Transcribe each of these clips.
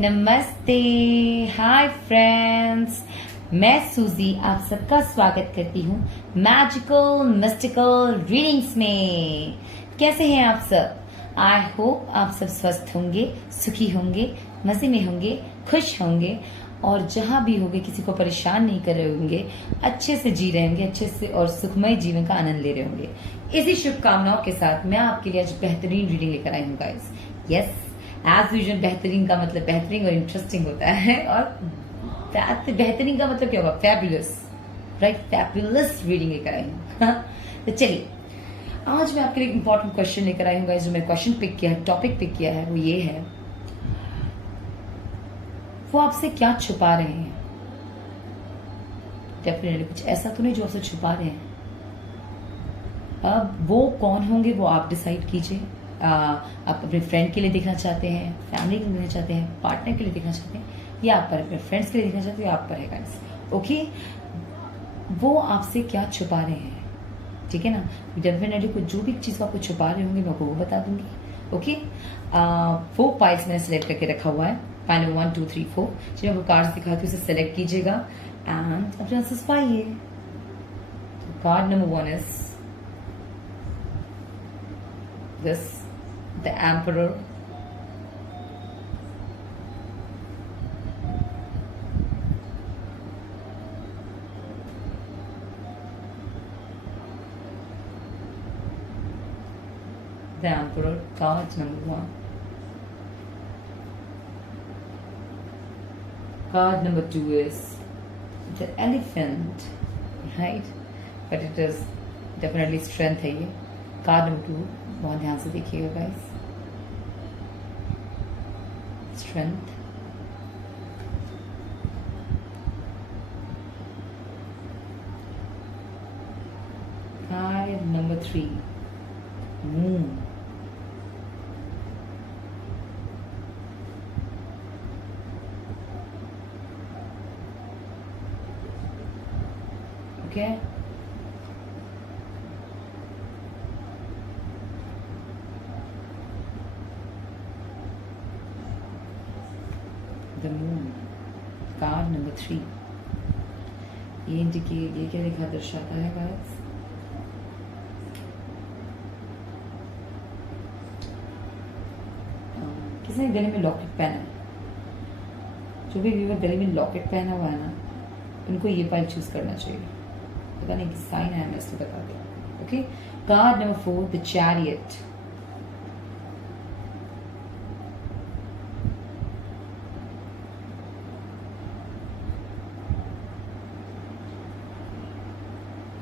नमस्ते, hi friends. मैं सूजी आप सबका स्वागत करती हूँ मैजिकल मिस्टिकल रीडिंग्स में। कैसे हैं आप सब? आई होप आप सब स्वस्थ होंगे, सुखी होंगे, मजे में होंगे, खुश होंगे और जहां भी होंगे किसी को परेशान नहीं कर रहे होंगे, अच्छे से जी रहे होंगे, अच्छे से और सुखमय जीवन का आनंद ले रहे होंगे। इसी शुभकामनाओं के साथ मैं आपके लिए आज बेहतरीन रीडिंग लेकर आई हूँ गाइस। यस, एज यूजुअल बेहतरीन का मतलब बेहतरीन और इंटरेस्टिंग होता है, और बेहतरीन का मतलब क्या होगा? Fabulous, right? फैबुलस रीडिंग लेकर आई हूँ। तो चलिए, आज मैं आपके लिए इंपॉर्टेंट क्वेश्चन लेकर आई हूँ गाइस। जो मैं क्वेश्चन पिक किया है, टॉपिक पिक किया है, वो ये है, वो आपसे क्या छुपा रहे हैं? डेफिनेटली कुछ ऐसा तो नहीं जो आपसे छुपा रहे हैं। अब वो कौन होंगे वो आप डिसाइड कीजिए। आप अपने फ्रेंड के लिए देखना चाहते हैं, फैमिली के लिए देखना चाहते हैं, पार्टनर के लिए देखना चाहते हैं, या आप पर अपने फ्रेंड्स के लिए देखना चाहते हैं, आप पर है गाइस। ओके, वो आपसे क्या छुपा रहे हैं, ठीक है ना? डेफिनेटली कुछ जो भी चीज को आपको छुपा रहे होंगे मैं आपको वो बता दूंगी। ओके, 4 पाइल्स मैंने सेलेक्ट करके रखा हुआ है। पाइल 1 2 3 4। जब आपको कार्ड्स दिखाती हूँ उसे सेलेक्ट कीजिएगा एंड अपने आंसर्स पाइए। Card number 1 is this, the Emperor. The Emperor, card number 1. Card number 2 is the Elephant, right? But it is definitely strength है ये। कार्ड नंबर 2 बहुत ध्यान से देखिएगा guys. Strength. Card number 3 moon. Okay, the moon, card number 3। ये क्या लिखा दर्शाता है गाइस? किसी ने गले में लॉकेट पहना है। जो भी व्यूअर गले में लॉकेट पहना हुआ है ना, उनको ये पाइल चूज करना चाहिए। पता नहीं कि साइन है, मैं इसको बता दूं। Okay, card number 4 the chariot.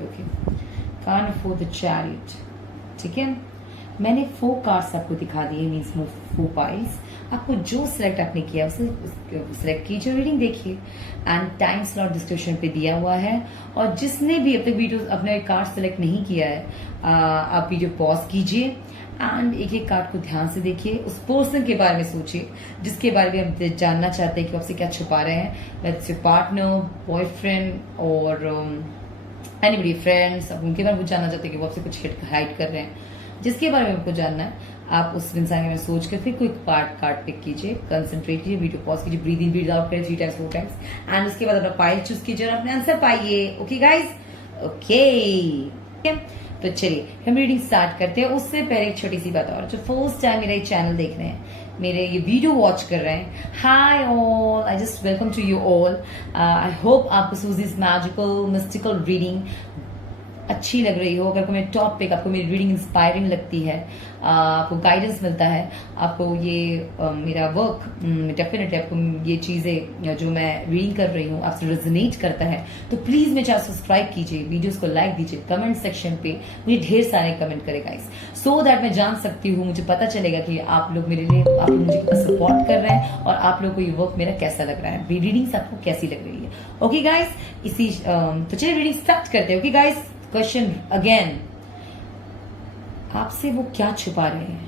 Okay, card 4 the chariot. ठीक है, मैंने 4 कार्ड्स आपको दिखा दिए, मीन्स 4 पाइल्स। आपको जो सिलेक्ट आपने किया उसे सिलेक्ट कीजिए, रीडिंग देखिए एंड टाइम स्लॉट डिस्क्रिप्शन पे दिया हुआ है। और जिसने भी अब तक वीडियो अपने कार्ड सिलेक्ट नहीं किया है, आप वीडियो पॉज कीजिए एंड एक एक कार्ड को ध्यान से देखिए। उस पर्सन के बारे में सोचिए जिसके बारे में आप जानना चाहते हैं कि आपसे क्या छुपा रहे हैं। लेट्स योर पार्टनर, बॉयफ्रेंड और एनीबडी, फ्रेंड्स। आप उनके बारे में जानना चाहते हैं कि वो आपसे कुछ हाइड कर रहे हैं। जिसके बारे में आपको जानना है, आप उस इंसान के बारे में सोच कर फिर कोई कार्ड पिक कीजिए, कंसंट्रेट कीजिए, वीडियो पॉज कीजिए, ब्रीद इन ब्रीद आउट करें 3 टाइम्स 4 टाइम्स एंड उसके बाद अपना पाइल चूज कीजिए और अपने आंसर पाइए। Okay guys, okay. तो चलिए हम रीडिंग स्टार्ट करते हैं। उससे पहले एक छोटी सी बात और, जो फर्स्ट टाइम मेरा ये चैनल देख रहे हैं, मेरे ये वीडियो वॉच कर रहे हैं, hi all, I just welcome to you all. I hope आपको सूजीज मैजिकल मिस्टिकल रीडिंग अच्छी लग रही हो। अगर आपको मेरे टॉपिक, आपको मेरी रीडिंग इंस्पायरिंग लगती है, आपको गाइडेंस मिलता है, आपको ये मेरा वर्क डेफिनेटली आपको ये चीजें जो मैं रीडिंग कर रही हूँ आपसे रेजोनेट करता है, तो प्लीज मेरे चैनल सब्सक्राइब कीजिए, वीडियोस को लाइक दीजिए, कमेंट सेक्शन पे मुझे ढेर सारे कमेंट करें गाइस, सो दैट मैं जान सकती हूँ, मुझे पता चलेगा कि आप लोग मेरे लिए, आप लोग मुझे कितना सपोर्ट कर रहे हैं और आप लोग को ये वर्क मेरा कैसा लग रहा है, रीडिंग्स आपको कैसी लग रही है। ओके गाइस, इसी तो चलिए रीडिंग स्टार्ट करते हैं। ओके गाइस, क्वेश्चन अगेन, आपसे वो क्या छुपा रहे हैं?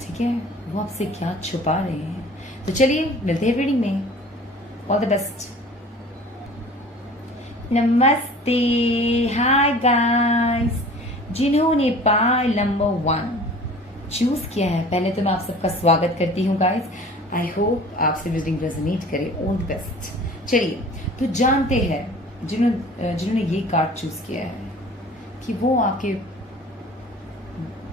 ठीक है, वो आपसे क्या छुपा रहे हैं? तो चलिए मिलते हैं रीडिंग में। All the best. नमस्ते, हाय गाइस। जिन्होंने पाइल नंबर 1 चूज किया है, पहले तो मैं आप सबका स्वागत करती हूँ गाइस। आई होप आपसे रीडिंग रेजोनेट करे। All the best. चलिए, तो जानते हैं जिन्होंने ये कार्ड चूज किया है कि वो आपके,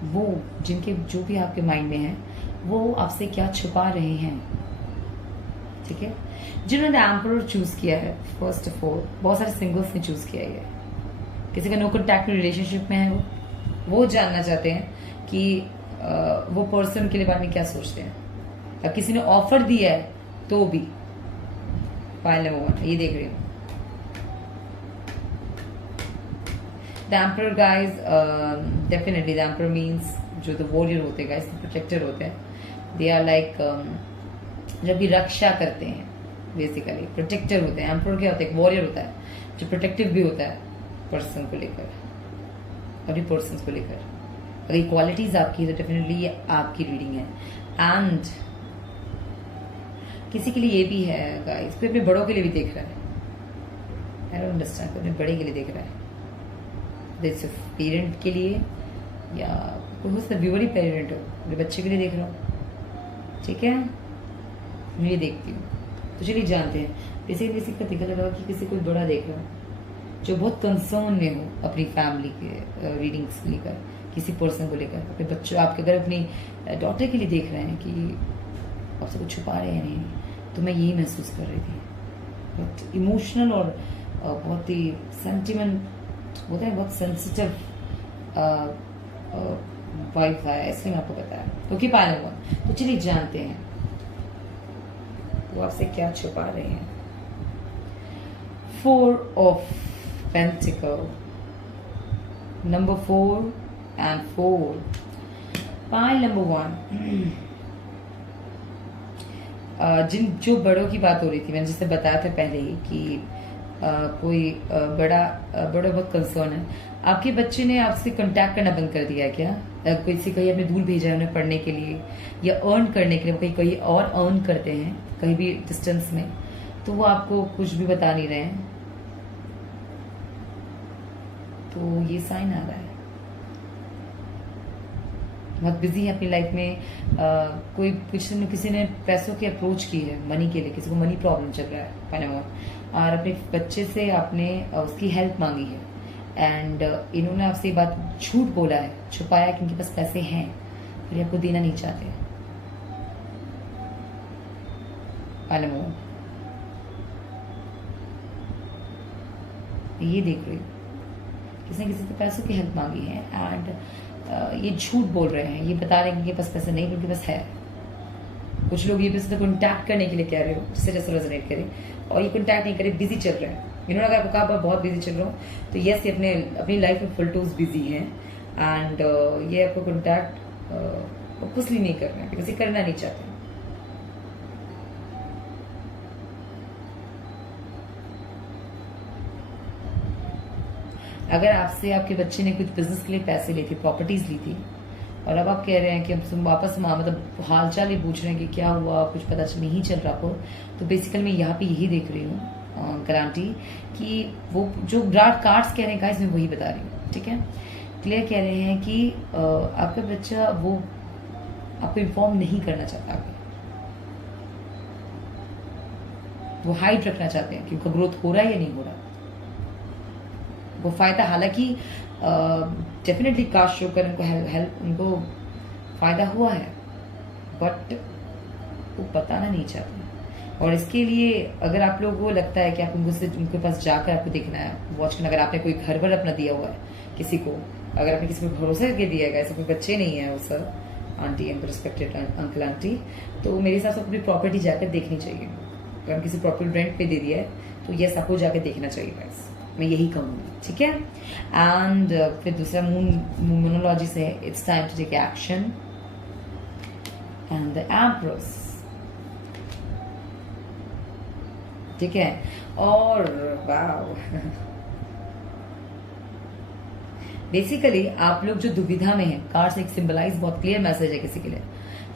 वो जिनके जो भी आपके माइंड में है वो आपसे क्या छुपा रहे हैं। ठीक है, जिन्होंने एम्परर चूज किया है, फर्स्ट ऑफ ऑल बहुत सारे सिंगल्स ने चूज किया है। किसी का नो कॉन्टैक्ट रिलेशनशिप में है, वो जानना चाहते हैं कि वो पर्सन के लिए बारे में क्या सोचते हैं। अब किसी ने ऑफर दिया है तो भी, फाइल नंबर 1 ये देख रही हूँ। The emperor guys, definitely the emperor means जो द वॉरियर होते हैं गाइज, प्रोटेक्टर होते हैं। दे आर लाइक जब भी रक्षा करते हैं, बेसिकली प्रोटेक्टर होते हैं। एम्परर क्या होता है? एक वॉरियर होता है जो प्रोटेक्टिव भी होता है पर्सन को लेकर और ये पर्सन को लेकर। अगर ये क्वालिटीज आपकी है तो डेफिनेटली ये आपकी रीडिंग है। एंड किसी के लिए ये भी है गाइस, कोई अपने बड़ों के लिए भी देख रहा है। आई डोंट अंडरस्टैंड, कोई अपने बड़े के लिए देख रहा है। जैसे पेरेंट के लिए, या कोई हो सकता है व्यूअर ही पेरेंट हो, अपने बच्चे के लिए देख रहा हूँ। ठीक है, मैं ये देखती हूँ। तो चलिए जानते हैं। बेसिकली किसी का दिक्कत लगा कि किसी कोई बड़ा देख रहा हो जो बहुत कंसर्न में हो अपनी फैमिली के रीडिंग्स लेकर, किसी पर्सन को लेकर, अपने बच्चों, आपके अगर अपनी डॉटर के लिए देख रहे हैं कि आपसे कुछ छुपा रहे हैं नहीं, तो मैं यही महसूस कर रही थी। बहुत इमोशनल और बहुत ही सेंटिमेंट होता है, बहुत सेंसिटिव वाइब है, इसलिए मैं आपको बताया। ओके, पायल हुआ। तो चलिए जानते हैं वो आपसे क्या छुपा रहे हैं। 4 of pentacle, number 4 and 4। Pile number 1, जो बड़ों की बात हो रही थी, मैंने जैसे बताया था पहले ही कि कोई बड़ा बहुत कंसर्न है। आपके बच्चे ने आपसे कांटेक्ट करना बंद कर दिया है क्या? किसी कहीं अपने दूर भेजा है उन्हें पढ़ने के लिए या अर्न करने के लिए, कहीं और अर्न करते हैं कहीं भी डिस्टेंस में, तो वो आपको कुछ भी बता नहीं रहे हैं। तो ये साइन आ रहा है बहुत बिजी है अपनी लाइफ में। कोई किसी ने पैसों की अप्रोच की है, मनी के लिए, किसी को मनी प्रॉब्लम चल रहा है और अपने बच्चे से आपने उसकी हेल्प मांगी है। एंड इन्होंने आपसे ये बात झूठ बोला है, छुपाया कि इनके पास पैसे हैं पर ये आपको देना नहीं चाहते। ये देख रही हूँ, किसी ने किसी से पैसों की हेल्प मांगी है एंड ये झूठ बोल रहे हैं। ये बता रहे हैं कि इनके पास पैसे नहीं, उनके पास है। कुछ लोग ये भी उससे कॉन्टैक्ट करने के लिए कह रहे हो, जिससे जैसे रेजोनेट करे, और ये कॉन्टैक्ट नहीं करे, बिजी चल रहे हैं। इन्होंने अगर आपको कहा बहुत बिजी चल रहा हूँ, तो यस, ये अपनी लाइफ में फुल टूज बिजी हैं एंड ये आपको कॉन्टैक्ट ऑब्वियसली नहीं कर रहे हैं बिकॉज ये करना नहीं चाहते। अगर आपसे आपके बच्चे ने कुछ बिजनेस के लिए पैसे लिए थे, प्रॉपर्टीज ली थी, और अब आप कह रहे हैं कि हम वापस मतलब हालचाल ही पूछ रहे हैं कि क्या हुआ, कुछ पता नहीं चल रहा आपको, तो बेसिकली मैं यहाँ पे यही देख रही हूँ गारंटी कि वो जो कार्ड्स कह रहे हैं गाइस, मैं वही बता रही हूँ। ठीक है, क्लियर कह रहे हैं कि आपका बच्चा वो आपको इन्फॉर्म नहीं करना चाहता, वो हाइड रखना चाहते हैं कि उनका ग्रोथ हो रहा है या नहीं हो रहा। वो फायदा, हालांकि डेफिनेटली कास्ट शो कर उनको फायदा हुआ है, बट वो बताना नहीं चाहते। और इसके लिए अगर आप लोगों को लगता है कि आप उनके पास जाकर आपको देखना है, वॉच करना, अगर आपने कोई घर पर अपना दिया हुआ है किसी को, अगर आपने किसी को भरोसा करके दिया है, ऐसे कोई बच्चे नहीं है उस aunty and respected uncle aunty, तो मेरे हिसाब से अपनी प्रॉपर्टी जाकर देखनी चाहिए। अगर हम किसी प्रॉपर्टी रेंट पे दे दिया है तो यस, आपको जाकर देखना चाहिए गाइस, मैं यही कहूंगी। ठीक है, एंड फिर दूसरा मोनोलॉजी से, it's time to take action and the empress. ठीक है, और वाओ, बेसिकली आप लोग जो दुविधा में हैं, कार्ड्स एक सिंबलाइज, बहुत क्लियर मैसेज है किसी के लिए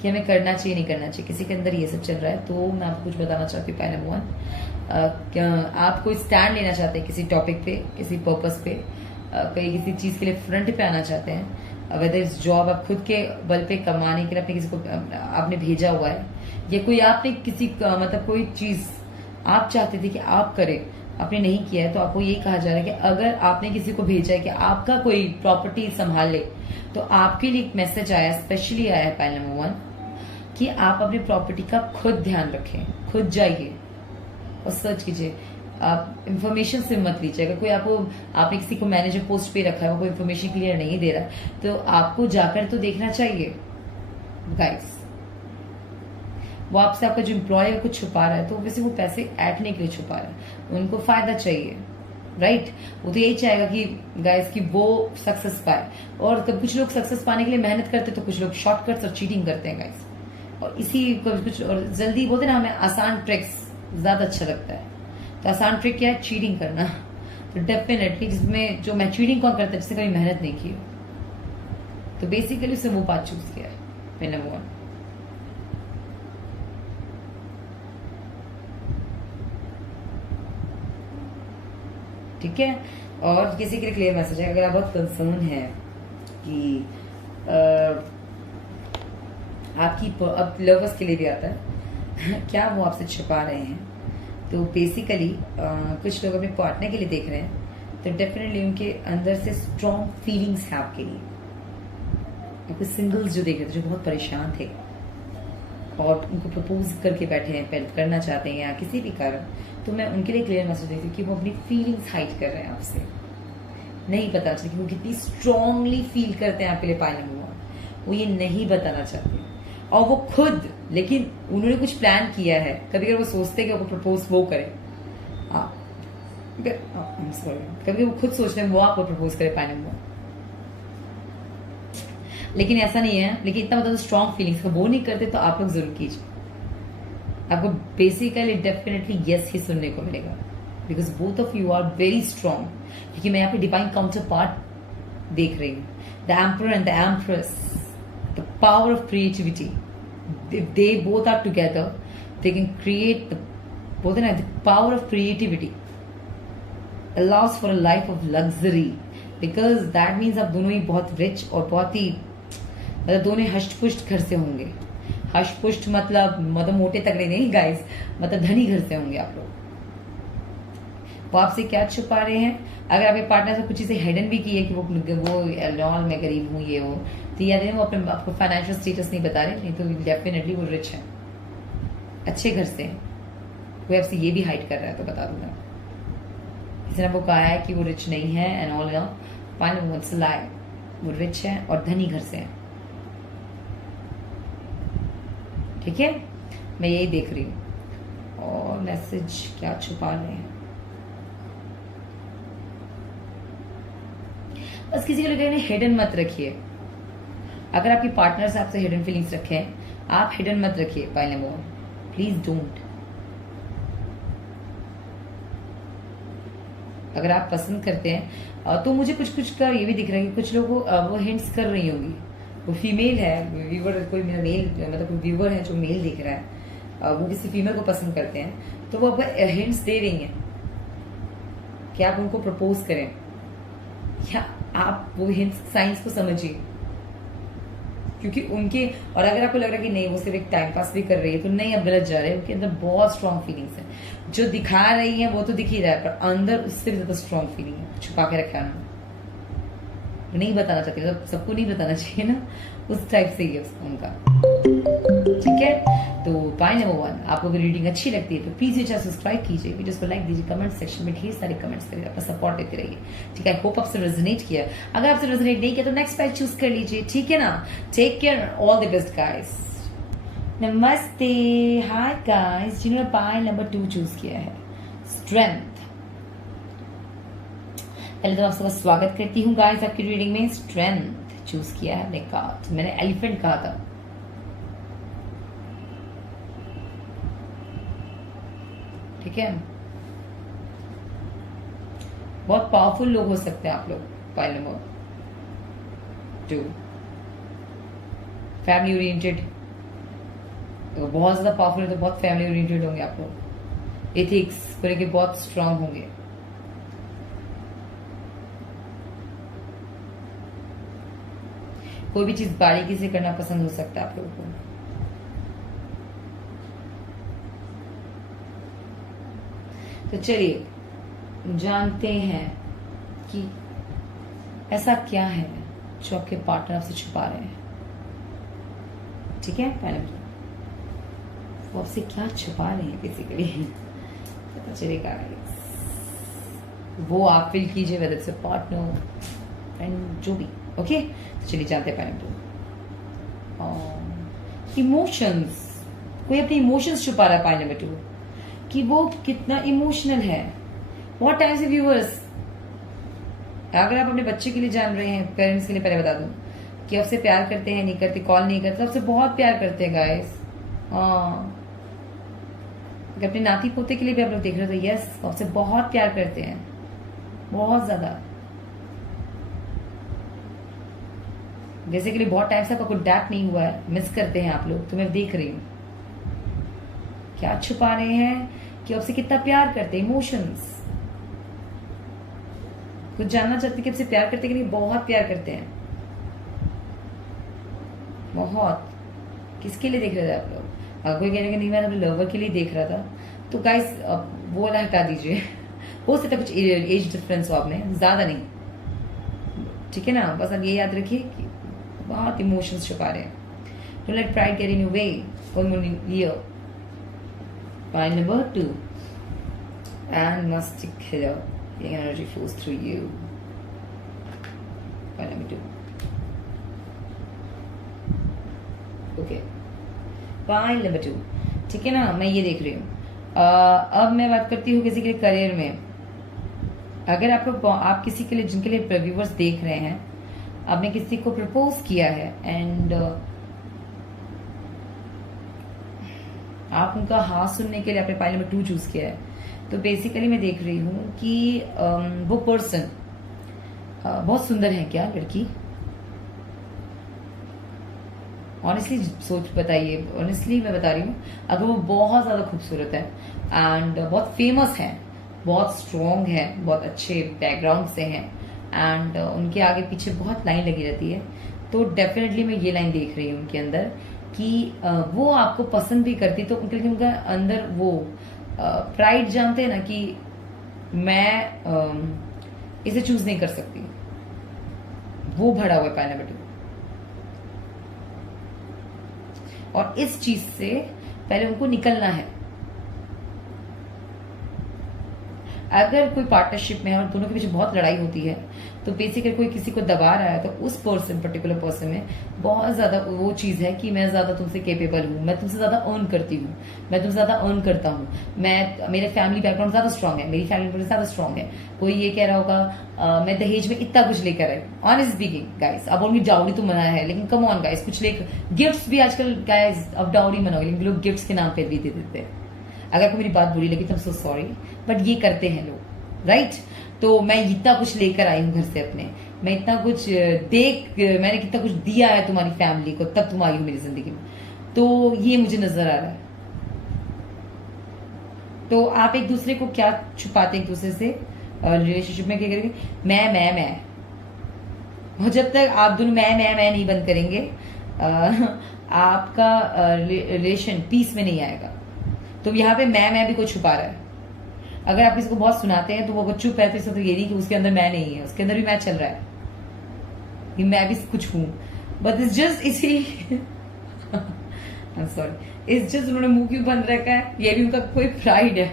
कि हमें करना चाहिए नहीं करना चाहिए। किसी के अंदर ये सब चल रहा है, तो मैं आपको कुछ बताना चाहती हूँ। पहले वन, आप कोई स्टैंड लेना चाहते हैं किसी टॉपिक पे, किसी पर्पस पे, कहीं किसी चीज के लिए फ्रंट पे आना चाहते हैं, वेदर इज जॉब, आप खुद के बल पे कमाने के लिए अपने किसी को आपने भेजा हुआ है, या कोई आपने किसी मतलब कोई चीज आप चाहते थे कि आप करें, आपने नहीं किया है, तो आपको ये कहा जा रहा है कि अगर आपने किसी को भेजा है कि आपका कोई प्रॉपर्टी संभाल ले, तो आपके लिए एक मैसेज आया, स्पेशली आया है पाइल नंबर 1, कि आप अपनी प्रॉपर्टी का खुद ध्यान रखें, खुद जाइए और सर्च कीजिए। आप इंफॉर्मेशन से मत लीजिए। अगर कोई आपने किसी को मैनेजर पोस्ट पे रखा है, वो कोई इंफॉर्मेशन क्लियर नहीं दे रहा, तो आपको जाकर तो देखना चाहिए गाइस। वो आपसे, आपका जो एम्प्लॉय है कुछ छुपा रहा है, तो वैसे वो पैसे ऐंठने के लिए छुपा रहा है, उनको फायदा चाहिए, राइट। वो तो यही चाहेगा कि गाइस कि वो सक्सेस पाए। और कब कुछ लोग सक्सेस पाने के लिए मेहनत करते, तो कुछ लोग शॉर्टकट्स और चीटिंग करते हैं गाइस। और इसी कुछ और जल्दी बोलते ना, हमें आसान ट्रिक्स ज्यादा अच्छा लगता है। तो आसान ट्रिक क्या है? चीटिंग करना। तो डेफिनेटली जिसमें जो मैं चीटिंग कौन करता है? जिसने कभी मेहनत नहीं की हो। तो बेसिकली उसने वो पाथ चूज किया है, नंबर 1। ठीक है। और किसी के लिए क्लियर मैसेज है, अगर आप बहुत कंसर्न है कि आपकी, अब लवर्स के लिए भी आता है क्या वो आपसे छुपा रहे हैं, तो बेसिकली कुछ लोग अपने पार्टनर के लिए देख रहे हैं, तो डेफिनेटली उनके अंदर से स्ट्रॉन्ग फीलिंग्स है आपके लिए। कुछ सिंगल्स जो देख रहे थे, जो बहुत परेशान थे और उनको प्रपोज करके बैठे हैं, पहले करना चाहते हैं या किसी भी कारण, तो मैं उनके लिए क्लियर मैसेज देती हूँ कि वो अपनी फीलिंग्स हाइड कर रहे हैं आपसे। नहीं पता चलता कि वो कितनी स्ट्रांगली फील करते हैं आपके लिए पाइल नंबर 1, वो ये नहीं बताना चाहते। और वो खुद, लेकिन उन्होंने कुछ प्लान किया है। कभी कभी वो सोचते हैं कि वो प्रपोज वो करें, कभी वो खुद सोचते हैं वो आपको प्रपोज करे पाइल नंबर 1, लेकिन ऐसा नहीं है। लेकिन इतना मतलब स्ट्रॉन्ग फीलिंग्स का वो नहीं करते, तो आप लोग जरूर कीजिए। आपको बेसिकली डेफिनेटली यस ही सुनने को मिलेगा, because both of you are very strong. क्योंकि मैं यहाँ पे डिवाइन काउंटर पार्ट देख रही हूँ, the emperor and the empress, the power of creativity. If they both are together, they can create the power of creativity allows for a life of luxury, because that means आप दोनों ही बहुत rich और बहुत ही मतलब दोनों हष्ट पुष्ट घर से होंगे। हष्ट पुष्ट मतलब मोटे तगड़े नहीं गाइस, मतलब धनी घर से होंगे आप लोग। वो आपसे क्या छुपा रहे हैं? अगर आपके पार्टनर से कुछ चीजें हिडन भी की है कि वो लॉल मैं गरीब हूँ ये हो, तो याद है वो अपने आपको फाइनेंशियल स्टेटस नहीं बता रहे, नहीं तो डेफिनेटली वो रिच है, अच्छे घर से। कोई आपसे ये भी हाइड कर रहा है तो बता दूंगा। किसी ने वो कहा है कि वो रिच नहीं है एंड ऑल फाइनल लाई, वो रिच है और धनी घर से है। ठीक है, मैं यही देख रही हूँ। और मैसेज क्या छुपा रहे हैं? बस किसी को लगे हिडन मत रखिए। अगर आपके पार्टनर से आपसे हिडन फीलिंग्स रखे हैं, आप हिडन मत रखिए पाइल नंबर 1, प्लीज डोंट। अगर आप पसंद करते हैं तो मुझे कुछ का ये भी दिख रहा है कि कुछ लोग वो हिंट्स कर रही होंगी। वो फीमेल है व्यूवर, कोई मेरा मेल मतलब कोई व्यूवर है जो मेल देख रहा है, वो किसी फीमेल को पसंद करते हैं, तो वो आपको हिंट्स दे रही हैं कि आप उनको प्रपोज करें, या आप वो हिंट्स साइंस को समझिए। क्योंकि उनके, और अगर आपको लग रहा है कि नहीं वो सिर्फ एक टाइम पास भी कर रही है, तो नहीं, आप गलत जा रहे हैं। उनके अंदर बहुत स्ट्रांग फीलिंग्स है। जो दिखा रही है वो तो दिख ही रहा है, पर अंदर उससे भी ज्यादा स्ट्रांग फीलिंग है, छुपा के रखा है, नहीं बताना चाहती, मतलब सबको नहीं बताना चाहिए ना, उस टाइप से ही है उनका। ठीक है, तो पॉइंट नंबर 1, आपको अगर रीडिंग अच्छी लगती है तो प्लीज ये सब्सक्राइब कीजिए, वीडियोस को लाइक दीजिए, कमेंट सेक्शन में ढेर सारे कमेंट्स करिए, अपना सपोर्ट देते रहिए। ठीक है, आई होप आपसे रेजोनेट किया। अगर आपसे रेजोनेट नहीं किया तो नेक्स्ट पैच चूज कर लीजिए। ठीक है ना, take care, all the best guys. नमस्ते, हाय गाइस, जिन्होंने पाइल नंबर 2 चूज किया है, स्ट्रेंथ। पहले तो आप सबका स्वागत करती हूँ गाइस आपकी रीडिंग में। स्ट्रेंथ चूज किया है आपने कार्ड, मैंने एलिफेंट कहा था। ठीक है, बहुत पावरफुल लोग हो सकते हैं आप लोग। पाइल नंबर 2, फैमिली ओरिएंटेड, बहुत ज्यादा पावरफुल है तो बहुत फैमिली ओरिएंटेड होंगे आप लोग। एथिक्स को लेकर बहुत स्ट्रांग होंगे। कोई भी चीज बारीकी से करना पसंद हो सकता है आप लोगों को। तो चलिए जानते हैं कि ऐसा क्या है जो आपके पार्टनर आपसे छुपा रहे हैं। ठीक है, पहले वो आपसे क्या छुपा रहे हैं बेसिकली पता चलेगा। वो आप फील कीजिए, वेदर से पार्टनर फ्रेंड जो भी। ओके, तो चलिए जानते हैं पहले इमोशंस। कोई अपने इमोशंस छुपा रहा है पॉइंट नंबर 2 कि वो कितना इमोशनल है। बहुत टाइम से व्यूअर्स, अगर आप अपने बच्चे के लिए जान रहे हैं, पेरेंट्स के लिए पहले बता दूं कि आपसे प्यार करते हैं, नहीं करते, कॉल नहीं करते, आपसे बहुत प्यार करते हैं गाइस। अपने नाती पोते के लिए भी आप लोग देख रहे हो तो यस, आपसे बहुत प्यार करते हैं, बहुत ज्यादा। जैसे कि बहुत टाइम से आपका कोई डैट नहीं हुआ है, मिस करते हैं आप लोग, तो मैं देख रही हूँ क्या छुपा रहे हैं कि आपसे कितना प्यार करते हैं। इमोशंस कुछ जानना चाहते हैं कि आपसे प्यार करते कि नहीं। बहुत प्यार करते हैं, बहुत। किसके लिए देख रहे थे आप लोग? अगर कोई कहने का नहीं मैं अपने लवर के लिए देख रहा था तो गाइस वो वाला हटा दीजिए। हो सकता है कुछ एज डिफरेंस हो आप में, ज्यादा नहीं, ठीक है ना। बस आप ये याद रखिए कि बहुत इमोशंस छुपा रहे हैं। Don't let pride get in your way one more year. Point number 2 and must killer the energy flows through you. Point number 2. Okay. Point number 2. ठीक है ना, मैं ये देख रही हूँ। अब मैं बात करती हूँ किसी के करियर में। अगर आप किसी के लिए, जिनके लिए व्यूअर्स देख रहे हैं, आपने किसी को प्रपोज किया है एंड आप उनका हाँ सुनने के लिए आपने पॉइंट नंबर 2 चूज किया है, तो बेसिकली मैं देख रही हूँ कि वो पर्सन बहुत सुंदर है क्या लड़की? ऑनेस्टली सोच बताइए, ऑनेस्टली मैं बता रही हूँ, अगर वो बहुत ज्यादा खूबसूरत है एंड बहुत फेमस है, बहुत स्ट्रॉन्ग है, बहुत अच्छे बैकग्राउंड से हैं एंड उनके आगे पीछे बहुत लाइन लगी रहती है, तो डेफिनेटली मैं ये लाइन देख रही हूँ उनके अंदर कि वो आपको पसंद भी करती, तो उनका अंदर वो प्राइड जानते हैं ना कि मैं इसे चूज नहीं कर सकती, वो भरा हुआ है पॉइंट नंबर 2। और इस चीज से पहले उनको निकलना है। अगर कोई पार्टनरशिप में है और दोनों के पीछे बहुत लड़ाई होती है, तो बेसिकली कोई किसी को दबा रहा है, तो उस पर्टिकुलर पर्सन में बहुत ज्यादा वो चीज है कि मैं ज्यादा तुमसे केपेबल हूँ, मैं तुमसे ज्यादा अर्न करती हूँ, मैं तुमसे ज्यादा अर्न करता हूँ, मेरे फैमिली बैकग्राउंड ज्यादा स्ट्रांग है, मेरी फैमिली ज्यादा स्ट्रांग है। कोई ये कह रहा होगा मैं दहेज में इतना कुछ लेकर आई। ऑनेस्ट स्पीकिंग गाइस, अब उनकी डाउरी तो मना है, लेकिन कम ऑन गाइस, कुछ लेकर गिफ्ट्स भी आजकल गाइस, अब डाउरी मना हो, लेकिन लोग गिफ्ट्स के नाम पे भी दे देते हैं। अगर आपको मेरी बात बुरी लगी तो सो सॉरी, बट ये करते हैं लोग, राइट। तो मैं इतना कुछ लेकर आई हूँ घर से अपने, मैं इतना कुछ मैंने कितना कुछ दिया है तुम्हारी फैमिली को, तब तुम आई हो मेरी जिंदगी में, तो ये मुझे नजर आ रहा है। तो आप एक दूसरे को क्या छुपाते हैं एक दूसरे से रिलेशनशिप में? क्या करेंगे? मैं और जब तक आप दोनों मैं नहीं बंद करेंगे, आपका रिलेशन पीस में नहीं आएगा। तो यहाँ पे मैं भी कोई छुपा रहा है। अगर आप किसी को बहुत सुनाते हैं तो वो चुप रहते हैं, तो ये नहीं कि उसके अंदर मैं नहीं है, उसके अंदर भी मैं चल रहा है, कि मैं भी कुछ हूं, बट इट्स जस्ट इसी I am sorry, it's just उन्होंने मुंह क्यों बंद रखा है, ये भी उनका कोई प्राइड है,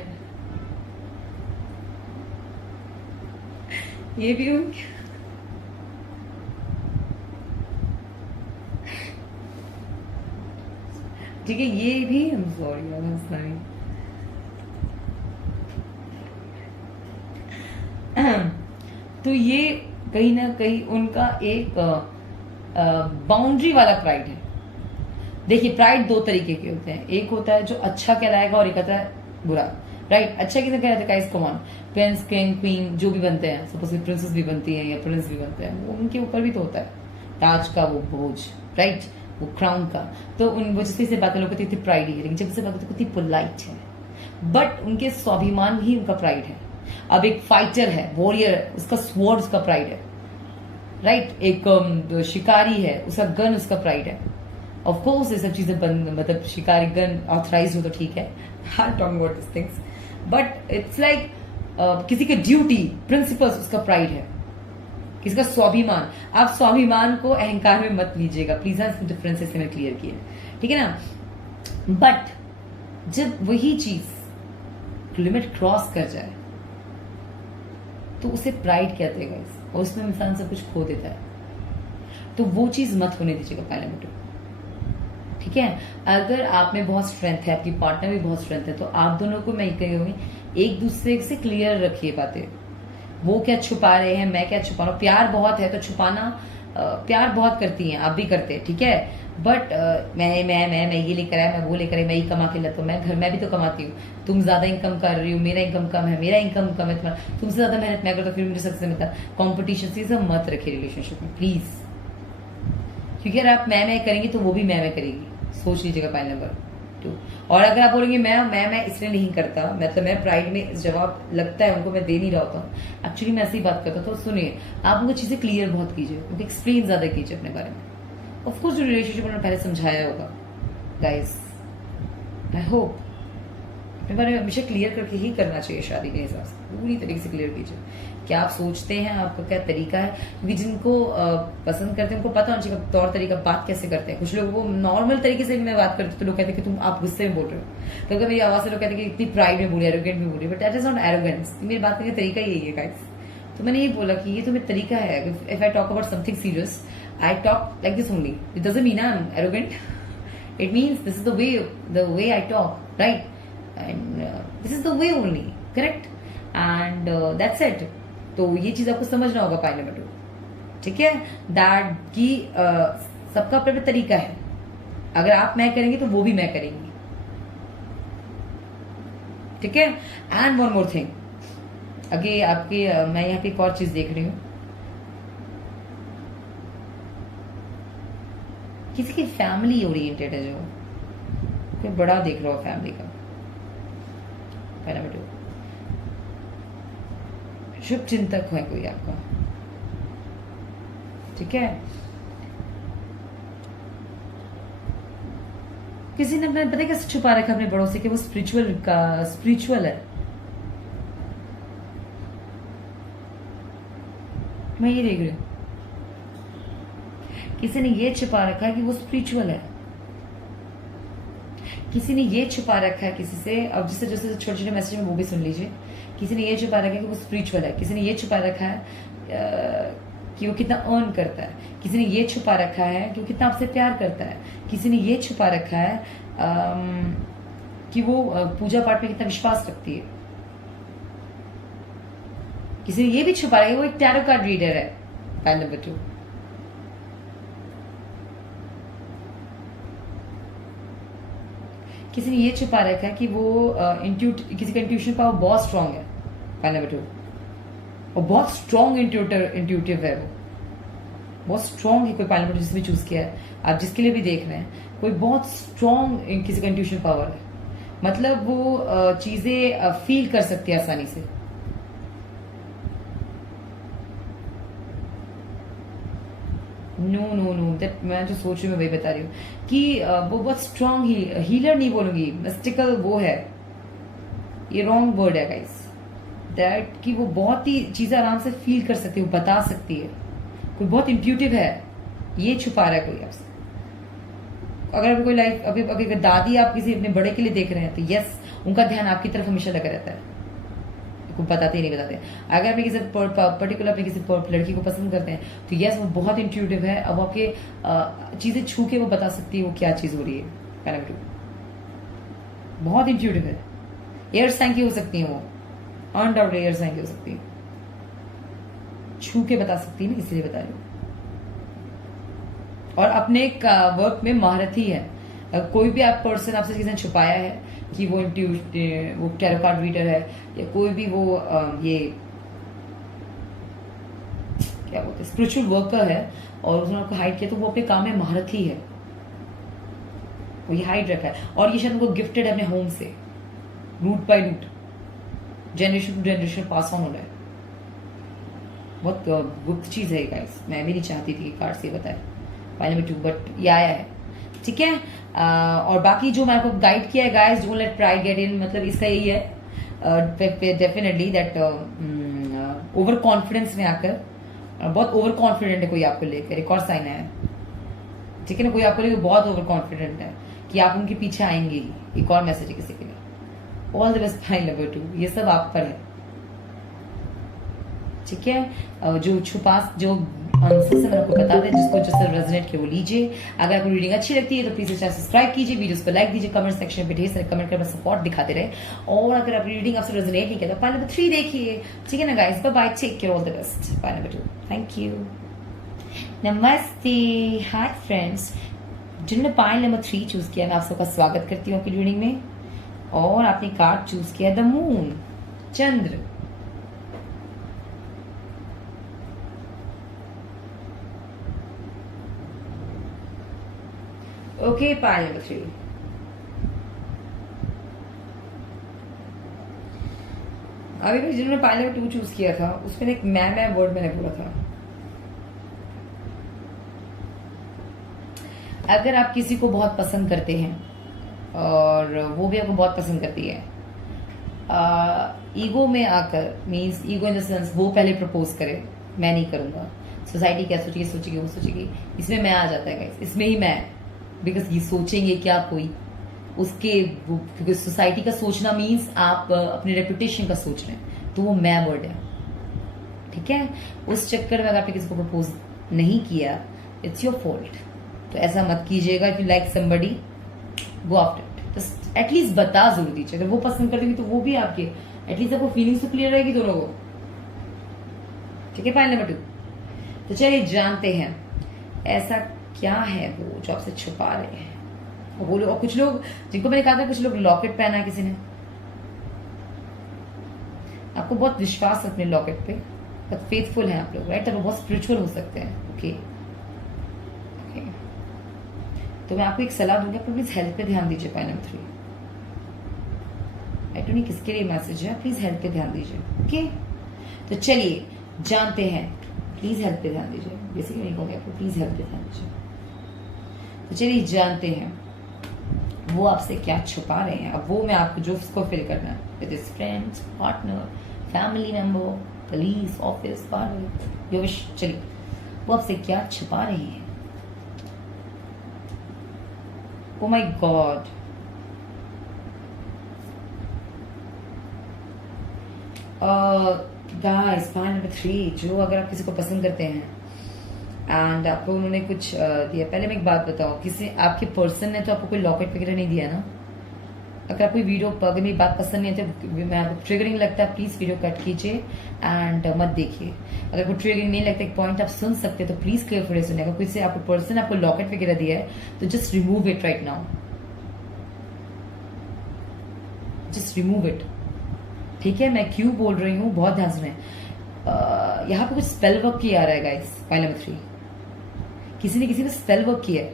ये भी उनका ठीक है, ये भी आई एम सॉरी। तो ये कहीं ना कहीं उनका एक बाउंड्री वाला प्राइड है। देखिए, प्राइड 2 तरीके के होते हैं, एक होता है जो अच्छा कहलाएगा और एक होता है बुरा, राइट। अच्छा किसे कहते हैं guys? Come on, Prince, king, queen जो भी बनते हैं, सपोज प्रिंसेस भी बनती है या प्रिंस भी बनते हैं, वो उनके ऊपर भी तो होता है ताज का वो बोझ, राइट, वो क्राउन का। तो उन वजह से बातें लोग कहते थे प्राइड ही है, लेकिन जब से बात कितनी पोलाइट है, बट उनके स्वाभिमान ही उनका प्राइड है। अब एक फाइटर है, वॉरियर, उसका स्वॉर्ड उसका प्राइड है, राइट। एक शिकारी है, उसका गन उसका प्राइड है। ऑफ कोर्स ये सब चीजें बंद, मतलब शिकारी गन ऑथराइज हो तो ठीक है, I am talking about this things, but it's like किसी के ड्यूटी प्रिंसिपल्स उसका प्राइड है, किसी का स्वाभिमान। आप स्वाभिमान को अहंकार में मत लीजिएगा प्लीज, डिफरेंसेस मैंने क्लियर किए, ठीक है ना। बट जब वही चीज लिमिट क्रॉस कर जाए तो उसे प्राइड कहते हैं गाइस, और उसमें इंसान सब कुछ खो देता है, तो वो चीज मत होने दीजिएगा पहले बेटो, ठीक है। अगर आप में बहुत स्ट्रेंथ है, आपकी पार्टनर में बहुत स्ट्रेंथ है, तो आप दोनों को मैं कहूंगी एक दूसरे से क्लियर रखिए बातें। वो क्या छुपा रहे हैं, मैं क्या छुपा रहा हूँ। प्यार बहुत है तो छुपाना, प्यार बहुत करती हैं, आप भी करते हैं, ठीक है। बट मैं ये लेकर आया, मैं वो लेकर आया, मैं ही कमा के लाता हूँ, मैं घर में भी तो कमाती हूँ, तुम ज्यादा इनकम कर रही हो, मेरा इनकम कम है, मेरा इनकम कम है, तुम्हारा, तुमसे ज्यादा मेहनत मैं करता हूँ, फिर मुझे सक्सेस मिलता। कॉम्पिटिशन से सब मत रखिए रिलेशनशिप में प्लीज, क्योंकि अगर आप मैं करेंगे तो वो भी मैं करेगी, सोच लीजिएगा पॉइंट नंबर 2। और अगर आप बोलेंगे मैं इसलिए नहीं करता, मतलब मैं प्राइड में जवाब लगता है उनको मैं दे नहीं रहा होता, एक्चुअली मैं ऐसे ही बात करता, तो सुनिए आप उनको चीजें क्लियर बहुत कीजिए, उनको एक्सप्लेन ज्यादा कीजिए अपने बारे में। ऑफकोर्स जो रिलेशनशिप उन्होंने पहले समझाया होगा गाइस, आई होप अपने बारे में हमेशा क्लियर करके ही करना चाहिए शादी के हिसाब से, पूरी तरीके से क्लियर कीजिए क्या आप सोचते हैं, आपका क्या तरीका है, क्योंकि जिनको पसंद करते हैं उनको पता होना चाहिए तौर तरीका, बात कैसे करते हैं। कुछ लोग वो नॉर्मल तरीके से भी मैं बात करती हूँ तो लोग कहते हैं कि तुम आप गुस्से में बोल रहे हो, तो अगर मेरी आवाज से लोग कहते हैं कि इतनी प्राइड में बोली, एरोगेंट में बोली, but that is not arrogance, मेरी बात करने का तरीका यही है गाइस। तो मैंने ये बोला कि ये तो मेरा तरीका है, if I talk about something serious I talk like this only, it doesn't mean I am arrogant, it means this is the way I talk, right, and this is the way only, correct, and that's it. तो ये चीज आपको समझना होगा point number 2, ठीक है, that की सबका अपना तरीका है, अगर आप मैं करेंगे तो वो भी मैं करेंगी, ठीक है। एंड वन मोर थिंग, अगे आपके मैं यहाँ पे एक और चीज देख रही हूँ, किसी की फैमिली ओरिएंटेड है, जो कोई बड़ा देख रहा हो फैमिली का, पहला नंबर 2 शुभ चिंतक है कोई आपका, ठीक है। किसी ने अपने पता कैसे छुपा रखा अपने बड़ों से कि वो स्पिरिचुअल है, मैं ये देख रही हूं, किसी ने ये छुपा रखा है कि वो स्पिरिचुअल है, किसी ने ये छुपा रखा है किसी से, अब जिससे जैसे छोटे छोटे मैसेज में वो भी सुन लीजिए, किसी ने ये छुपा रखा है कि वो स्पिरिचुअल है, किसी ने ये छुपा रखा है कि वो कितना अर्न करता है, किसी ने ये छुपा रखा है कि वो कितना आपसे प्यार करता है, किसी ने ये छुपा रखा है कि वो पूजा पाठ में कितना विश्वास रखती है, किसी ने ये भी छुपा रखा है वो एक टैरो कार्ड रीडर है, पॉइंट नंबर 2। किसी ने ये छुपा रखा है कि वो किसी का इंट्यूशन पावर बहुत स्ट्रांग है, पॉइंट नंबर 2, और बहुत स्ट्रांग इंट्यूटिव है, वो बहुत स्ट्रांग है, कोई पॉइंट नंबर 2 जिसने भी चूज किया है, आप जिसके लिए भी देख रहे हैं, कोई बहुत स्ट्रांग किसी का इंट्यूशन पावर है, मतलब वो चीजें फील कर सकती है आसानी से। नो दैट मैं जो सोच रही हूँ मैं वही बता रही हूँ कि वो बहुत स्ट्रांग हीलर नहीं बोलूंगी, मिस्टिकल वो है, ये रॉन्ग वर्ड है गाइस, दैट कि वो बहुत ही चीजें आराम से फील कर सकती है, वो बता सकती है, कोई बहुत इंट्यूटिव है, ये छुपा रहा है कोई आपसे। अगर कोई लाइफ अभी दादी आप किसी अपने बड़े के लिए देख रहे हैं तो यस उनका ध्यान आपकी तरफ हमेशा लगा रहता है, बताते ही नहीं बताते। अगर आप किसी पर्टिकुलर अपनी किसी लड़की को पसंद करते हैं तो यस वो बहुत इंट्यूटिव है, अब आपके चीजें छू के वो बता सकती है वो क्या चीज हो रही है, पॉइंट 2 बहुत इंट्यूटिव है, एयर साइन की हो सकती है, वो अनडाउट एयर साइन की हो सकती है, छू के बता सकती है ना, इसलिए बता रही हूँ। और अपने वर्क में महारथी है, कोई भी आप पर्सन आपसे किसी ने छुपाया है कि वो वो टैरो कार्ड रीडर है या कोई भी वो ये क्या बोलते हैं स्पिरिचुअल वर्कर है और उसने आपको हाइड किया, तो वो अपने काम में महारथी है, वो ये हाइड रखा है, और ये शायद उनको गिफ्टेड है अपने होम से, root by root, generation to generation pass on हो रहा है, बहुत गुप्त चीज है गाइस, मैं भी नहीं चाहती थी कि कार्ड से बताए पाइल नंबर 2, बट ये आया है, ठीक है। और बाकी जो मैं आपको गाइड किया है guys, don't let pride get in, मतलब इसका यही है डेफिनेटली दैट ओवर कॉन्फिडेंस में आकर बहुत ओवर कॉन्फिडेंट है कोई आपको लेकर, एक और साइन है, ठीक है ना, कोई आपको लेकर बहुत ओवर कॉन्फिडेंट है कि आप उनके पीछे आएंगे ही, एक और मैसेज है किसी के लिए। All the best pile number 2, ये सब आप पर है, ठीक है। जो छुपा जो आंसर से मैंने आपको बता दें, जिसको जो सर रेजोनेट किया वो लीजिए। अगर आपको रीडिंग अच्छी लगती है तो प्लीज चैनल सब्सक्राइब कीजिए, वीडियोस को लाइक दीजिए, कमेंट सेक्शन पे ढेर सारे कमेंट कर सपोर्ट दिखाते रहे। और अगर आप रीडिंग आपसे रेजोनेट नहीं किया तो पाइल नंबर 3 देखिए, ठीक है ना guys. Bye bye, take care, all the best. Pile number 2, thank you, नमस्ते, हाय फ्रेंड्स। जिन्होंने पाइल नंबर 3 चूज किया, मैं आप सबका स्वागत करती हूँ आपकी रीडिंग में। और आपने कार्ड चूज किया the moon, Chandra. Okay, pile number 3, अभी जिन्होंने पाइल नंबर 2 चूज किया था उसमें एक मैं वर्ड मैंने बोला था। अगर आप किसी को बहुत पसंद करते हैं और वो भी आपको बहुत पसंद करती है, ईगो में आकर, means ego in the sense वो पहले प्रपोज करे, मैं नहीं करूंगा, सोसाइटी क्या सोचेगी वो सोचेगी, इसमें मैं आ जाता है गाइस, इसमें ही मैं, बिकॉज ये सोचेंगे क्या कोई उसके, क्योंकि सोसाइटी का सोचना मीन्स आप अपने रेपुटेशन का सोच रहे हैं, तो वो मैं वर्ड है, ठीक है। उस चक्कर में अगर आपने किसी को प्रपोज नहीं किया, इट्स योर फॉल्ट, तो ऐसा मत कीजिएगा। If you like somebody, go after it, at least बता जरूर दीजिए। अगर वो पसंद कर देगी तो वो भी आपके, एटलीस्ट आपको फीलिंग्स तो क्लियर रहेगी दोनों को, ठीक है। पाइल नंबर 2, तो चलिए जानते हैं ऐसा क्या है वो जो आपसे छुपा रहे हैं। और वो लोग, और कुछ लोग जिनको मैंने कहा था, कुछ लोग लॉकेट पहना है किसी ने, आपको बहुत विश्वास है अपने लॉकेट पे, बहुत फेथफुल है आप लोग, राइट। तो बहुत स्पिरिचुअल हो सकते हैं, ओके। तो मैं आपको एक सलाह दूंगी, आप प्लीज हेल्थ पे ध्यान दीजिए। Pile number 3, I don't know किसके लिए मैसेज है, प्लीज हेल्थ पे ध्यान दीजिए, ओके। तो चलिए जानते हैं, प्लीज हेल्थ पे ध्यान दीजिए, बेसिकली नहीं कहूंगी आपको, प्लीज हेल्थ पे ध्यान दीजिए। तो चलिए जानते हैं वो आपसे क्या छुपा रहे हैं। अब वो मैं आपको जो उसको फिल करना है, with his friends, partner, family member, police, office, partner, your, चलिए वो आपसे क्या छुपा रहे हैं। Oh my God. Guys, pile number 3, जो अगर आप किसी को पसंद करते हैं एंड आपको उन्होंने कुछ दिया, पहले मैं एक बात बताऊं, किसी आपके पर्सन ने तो आपको कोई लॉकेट वगैरह नहीं दिया ना। अगर आपको वीडियो अगर मेरी बात पसंद नहीं है तो मैं आपको ट्रिगरिंग लगता है, प्लीज वीडियो कट कीजिए एंड मत देखिए। अगर कोई ट्रिगरिंग नहीं लगता, एक पॉइंट आप सुन सकते हैं तो प्लीज केयरफुली सुनिए। अगर कोई से आपको पर्सन आपको लॉकेट वगैरह दिया है तो just remove it right now, just remove it, ठीक है। मैं क्यों बोल रही हूँ, बहुत ध्यान सुने। यहाँ पे कुछ स्पेल वर्क किया आ रहा है गाइस। पाइल नंबर 3, किसी ने किसी पे स्पेल वर्क किया है,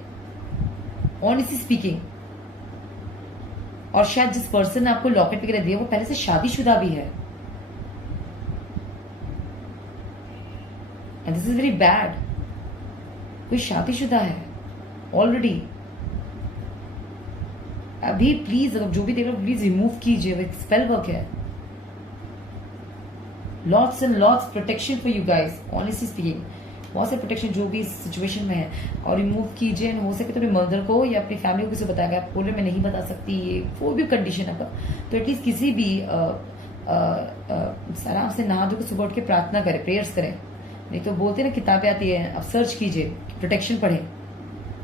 ऑनेस्टली स्पीकिंग। और शायद जिस पर्सन ने आपको लॉकेट वगैरह दिया वो पहले से शादीशुदा भी है, and this is very bad. कोई शादीशुदा है ऑलरेडी। अभी प्लीज, अगर जो भी देख रहे हो प्लीज रिमूव कीजिए, वो स्पेल वर्क है। Lots and lots protection for you guys, honestly speaking, बहुत से प्रोटेक्शन जो भी इस सिचुएशन में है। और रिमूव कीजिए, हो सके तो अपने मदर को या अपनी फैमिली को किसी को बताएगा। आप बोल रहे मैं नहीं बता सकती, ये वो भी कंडीशन आपका, तो एटलीस्ट किसी भी आराम से नहा धो के सुबह उठ के प्रार्थना करें, प्रेयर्स करें। नहीं तो बोलते ना किताबें आती है, आप सर्च कीजिए, प्रोटेक्शन पढ़ें।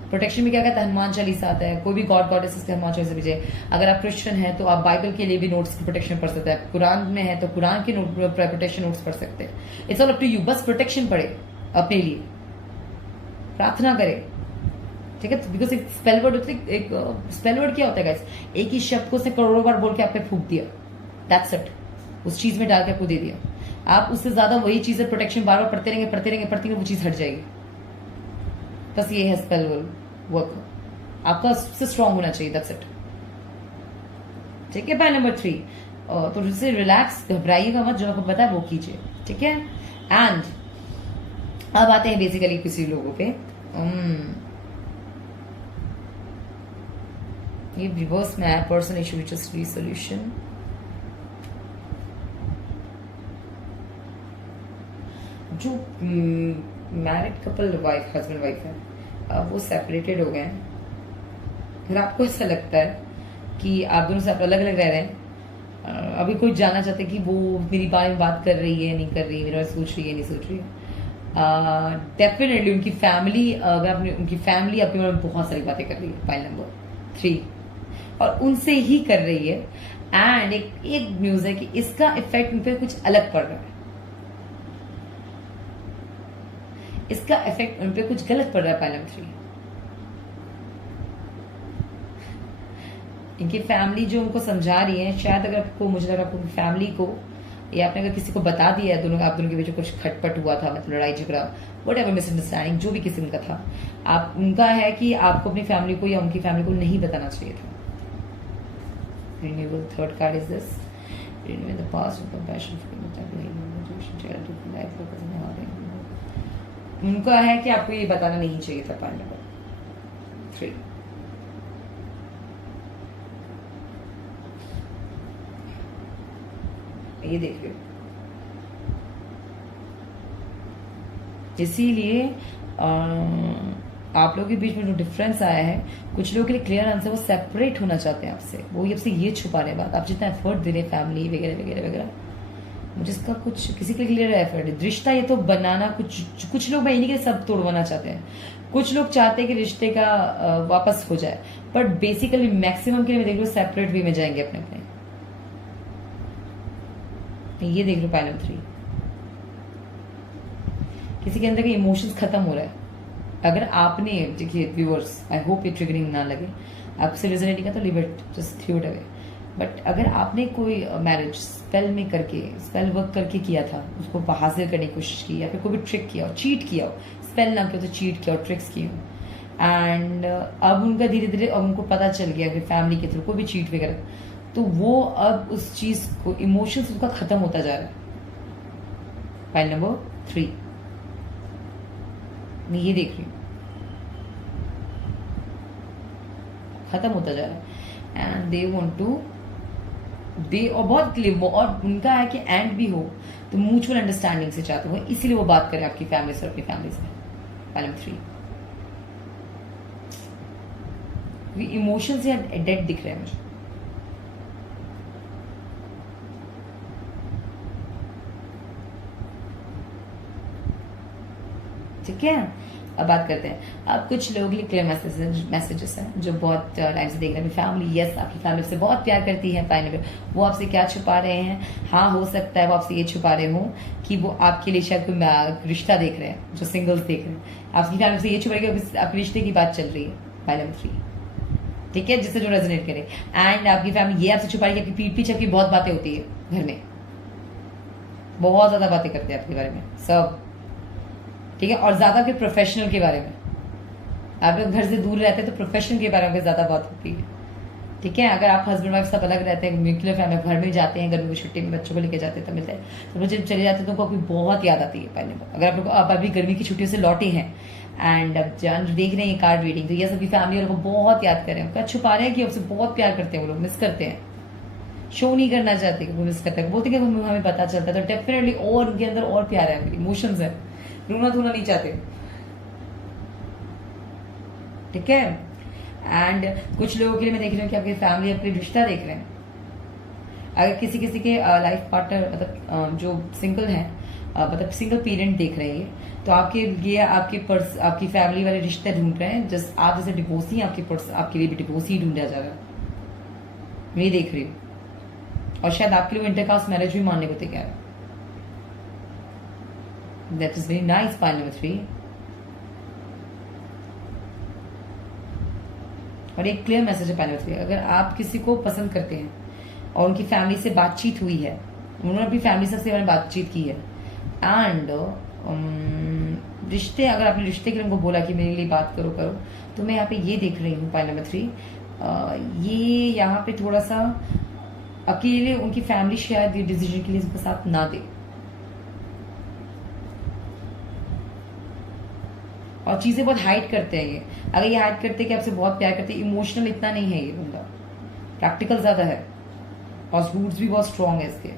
प्रोटेक्शन में क्या कहता है, हनुमान चालीसा आता है, कोई भी गॉड गॉडेसेस के हनुमान चालीसा भेजे। अगर आप क्रिश्चियन हैं तो आप बाइबल के लिए भी नोट्स की प्रोटेक्शन पढ़ सकते हैं। कुरान में है तो कुरान के प्रोटेक्शन नोट्स पढ़ सकते हैं। It's all up to you, बस प्रोटेक्शन पढ़े, अपने लिए प्रार्थना करें, ठीक है। बिकॉज एक स्पेल वर्ड होता है, एक स्पेल वर्ड क्या होता है गाइस, एक ही शब्द को उसने करोड़ों बार बोल के आप पे फूंक दिया, दैट्स इट, उस चीज में डाल के आपको दे दिया। आप उससे ज्यादा वही चीज प्रोटेक्शन बार बार पढ़ते रहेंगे, वो चीज हट जाएगी। बस ये है स्पेल वर्क, आपका सबसे स्ट्रांग होना चाहिए, दैट्स इट, ठीक है। पाइल नंबर 3, तो जिससे रिलैक्स, घबराइएगा मत, जो आपको पता है वो कीजिए, ठीक है। एंड अब आते हैं बेसिकली किसी लोगों पे। ये रिवर्स में है, पर्सन इशू जस्ट रीसोल्यूशन। जो married couple wife husband wife है, अब वो सेपरेटेड हो गए हैं। अगर आपको ऐसा लगता है कि आप दोनों सब अलग अलग रह रहे हैं, अभी कोई जानना चाहते हैं कि वो मेरी बारे में बात कर रही है नहीं कर रही है, मेरे बारे में सोच रही है नहीं सोच रही है, डेफिनेटली उनकी फैमिली, अगर आपने उनकी फैमिली आपके बारे में बहुत सारी बातें कर रही है, पॉइंट नंबर 3, और उनसे ही कर रही है। एंड एक न्यूज है कि इसका इफेक्ट उन पर कुछ अलग पड़ रहा है, इसका इफेक्ट उन पर कुछ गलत पड़ रहा है। पॉइंट नंबर 3, इनकी फैमिली जो उनको समझा रही है, शायद अगर आपको, मुझे लगा आपको फैमिली को, या आपने अगर किसी को बता दिया है, दोनों आप दोनों के बीच कुछ खटपट हुआ था, मतलब लड़ाई झगड़ा, वट एवर मिसअंडरस्टैंडिंग, जो भी किस्म का था, आप उनका है कि आपको अपनी फैमिली को या उनकी फैमिली को नहीं बताना चाहिए था। Renewal, third card is this, renewal the past with compassion for उनका है कि आपको ये बताना नहीं चाहिए था। पॉइंट नंबर 3, ये देख लो। इसीलिए आप लोगों के बीच में जो डिफरेंस आया है, कुछ लोगों के लिए क्लियर आंसर, वो सेपरेट होना चाहते हैं आपसे, वो आपसे ये छुपा रहे बात, आप जितना एफर्ट दे रहे फैमिली वगैरह वगैरह वगैरह, मुझे इसका कुछ किसी के लिए क्लियर है एफर्ट। रिश्ता ये तो बनाना, कुछ लोग, मैं ये नहीं कि सब तोड़वाना चाहते हैं, कुछ लोग चाहते हैं कि रिश्ते का वापस हो जाए, बट बेसिकली मैक्सिमम के लिए मैं देख लो सेपरेट वे में जाएंगे अपने अपने। ये देख लो पैनल 3, किसी के अंदर के इमोशंस खत्म हो रहा है। अगर आपने, देखिए व्यूअर्स, आई होप ये ट्रिगरिंग ना लगे, आपसे रेजोनेट का तो leave it, just throw it away. But अगर आपने कोई मैरिज स्पेल में करके, स्पेल वर्क करके किया था, उसको हासिल करने की कोशिश की, या फिर कोई भी ट्रिक किया हो, चीट किया हो, स्पेल ना किया तो चीट किया हो, ट्रिक्स किए हो, एंड अब उनका धीरे धीरे अब उनको पता चल गया कि फैमिली के थ्रू कोई भी चीट वगैरह, तो वो अब उस चीज को, इमोशंस उसका खत्म होता जा रहा है। फाइल नंबर 3 मैं ये देख रही हूं, खत्म होता जा रहा है। एंड दे वांट टू, दे, और बहुत क्लियर, और उनका है कि एंड भी हो तो म्यूचुअल अंडरस्टैंडिंग से चाहते हो, इसीलिए वो बात करें आपकी फैमिली से और अपनी फैमिली से। फाइल नंबर 3 इमोशंस या डेड दिख रहे हैं मुझे। ठीक है, अब बात करते हैं। अब कुछ लोगों के लिए क्लियर मैसेजेस हैं जो बहुत टाइम से देख रहे हैं। फैमिली, यस, आपकी फैमिली से बहुत प्यार करती है, फाइनली वो आपसे क्या छुपा रहे हैं? हाँ, हो सकता है वो आपसे ये छुपा रहे हो कि वो आपके लिए शायद कोई रिश्ता देख रहे हैं, जो सिंगल्स देख रहे हैं। आपकी फैमिली से ये छुपा रहे कि आपके रिश्ते की बात चल रही है, फाइल नंबर 3, ठीक है, जिससे जो रेजोनेट करे। एंड आपकी फैमिली ये आपसे छुपा रही है कि आपकी पीठ पीछे की बहुत बातें होती है घर में, बहुत ज्यादा बातें करते हैं आपके बारे में सब, ठीक है, और ज्यादा फिर प्रोफेशनल के बारे में। आप लोग घर से दूर रहते हैं तो प्रोफेशन के बारे में ज्यादा बात होती है, ठीक है। अगर आप हस्बैंड वाइफ सब अलग रहते हैं, न्यूक्लियर फैमिली, घर में जाते हैं, गर्मी की छुट्टी में बच्चों को लेकर जाते हैं, तो मिलते हैं, तो जब चले जाते हैं तो उनको आपकी बहुत याद आती है। पहले अगर आप लोग आप अभी गर्मी की छुट्टियों से लौटे हैं एंड अब जान देख रहे हैं कार्ड रीडिंग, तो ये सबकी फैमिली वालों को बहुत याद कर रहे हैं, छुपा रहे हैं कि आपसे बहुत प्यार करते हैं, वो लोग मिस करते हैं, शो नहीं करना चाहते कि वो मिस करते हैं, बोलते हैं कि हमें पता चलता है, तो डेफिनेटली और उनके अंदर और प्यार है, इमोशंस है, रोना धोना नहीं चाहते, ठीक है। एंड कुछ लोगों के लिए मैं देख रही हूँ कि आपकी फैमिली आपके रिश्ता देख रहे हैं। अगर किसी किसी के लाइफ पार्टनर, मतलब जो सिंगल है, मतलब सिंगल पेरेंट देख रहे हैं, तो आपके लिए आपकी फैमिली वाले रिश्ते ढूंढ रहे हैं, जस्ट आप जैसे डिवोर्सी, आपके लिए भी डिवोर्सी ढूंढा जा रहा है, मैं ये देख रही हूँ। और शायद आपके लिए इंटरकास्ट मैरिज भी मानने को तैयार है। That is very nice. File number 3 और एक क्लियर मैसेज है फाइल नंबर 3। अगर आप किसी को पसंद करते हैं और उनकी फैमिली से बातचीत हुई है, उन्होंने अपनी फैमिली से बातचीत की है, एंड रिश्ते, अगर आपने रिश्ते के लिए उनको बोला कि मेरे लिए बात करो, तो मैं यहाँ पे ये देख रही हूँ फाइल नंबर 3, ये यहाँ पे थोड़ा सा अकेले उनकी फैमिली शायद ये डिसीजन के लिए उनका साथ ना दे। और चीजें बहुत हाइड करते हैं ये। अगर ये हाइड करते हैं कि आपसे बहुत प्यार करते हैं, इमोशनल इतना नहीं है ये बंदा, प्रैक्टिकल ज्यादा है और रूट्स भी बहुत स्ट्रांग है इसके।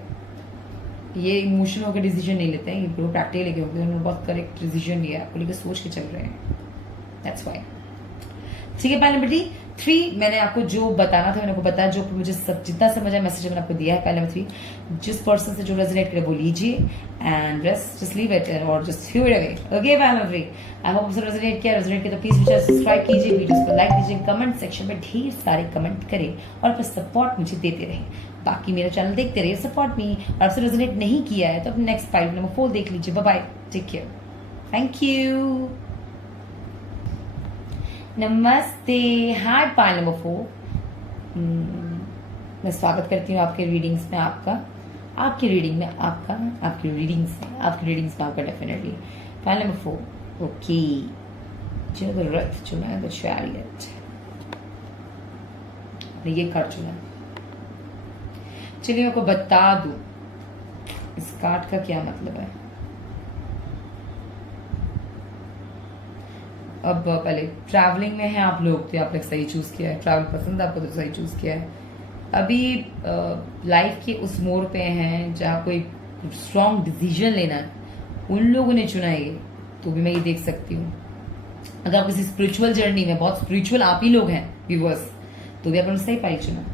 ये इमोशनल होकर डिसीजन नहीं लेते हैं, ये प्रैक्टिकल लेके होते हैं, उन्होंने बहुत करेक्ट डिसीजन लिया है, आपको लेकर सोच के चल रहे हैं, दैट्स वाई। ठीक है, पॉइंट नंबर 3, मैंने आपको जो बताना था मैंने आपको बताया, जो मुझे जितना समझ मैसेज मैंने आपको दिया है। पॉइंट नंबर 3, जिस पर्सन से जो रेजोनेट करे वो लीजिए एंड जस्ट लीव इट और just throw it away. Okay, point number 3, I hope आपसे रेजोनेट किया तो प्लीज मुझे सब्सक्राइब कीजिए, वीडियोस को लाइक कीजिए, कमेंट सेक्शन में ढेर सारे कमेंट करें और अपना सपोर्ट मुझे देते रहें। बाकी मेरा चैनल देखते रहिए, सपोर्ट मी। और आपसे रेजोनेट नहीं किया है तो अपने नेक्स्ट पाइल नंबर 4 देख लीजिए। Bye bye, take care, thank you, नमस्ते। हाय, पाइल नंबर 4, मैं स्वागत करती हूँ आपके रीडिंग्स में, आपकी रीडिंग्स में आपका डेफिनेटली। पाइल नंबर 4, ओके, जो रथ चुना है, द चैरियट, ये कार्ड चुना है। चलिए मैं को बता दूं इस कार्ड का क्या मतलब है। अब पहले ट्रैवलिंग में है आप लोग, तो आपने सही चूज किया है, ट्रैवल पसंद है आपको तो सही चूज किया है। अभी लाइफ के उस मोड़ पे हैं जहाँ कोई स्ट्रॉन्ग डिसीजन लेना है, उन लोगों ने चुना है ये, तो भी मैं ये देख सकती हूँ। अगर आप किसी स्पिरिचुअल जर्नी में, बहुत स्पिरिचुअल आप ही लोग हैं व्यूअर्स, तो भी आपने सही पाई चुना।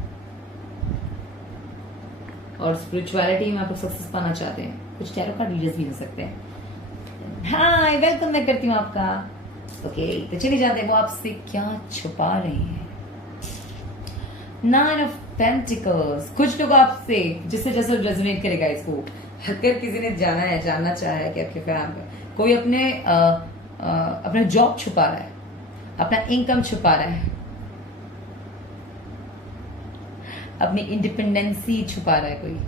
और स्पिरिचुअलिटी में आप लोग सक्सेस पाना चाहते हैं, कुछ टैरो कार्ड रीडर्स भी हो सकते हैं। हाय, वेलकम मैं करती हूँ आपका। ओके, तो चलिए जानते हैं वो आपसे क्या छुपा रहे हैं। 9 ऑफ पेंटिकल्स, कुछ लोग आपसे जिससे जैसे रेजोनेट करेगा इसको, अगर किसी ने जानना चाहा है कि आपके फैमिली कोई अपने जॉब छुपा रहा है, अपना इनकम छुपा रहा है, अपनी इंडिपेंडेंसी छुपा रहा है कोई,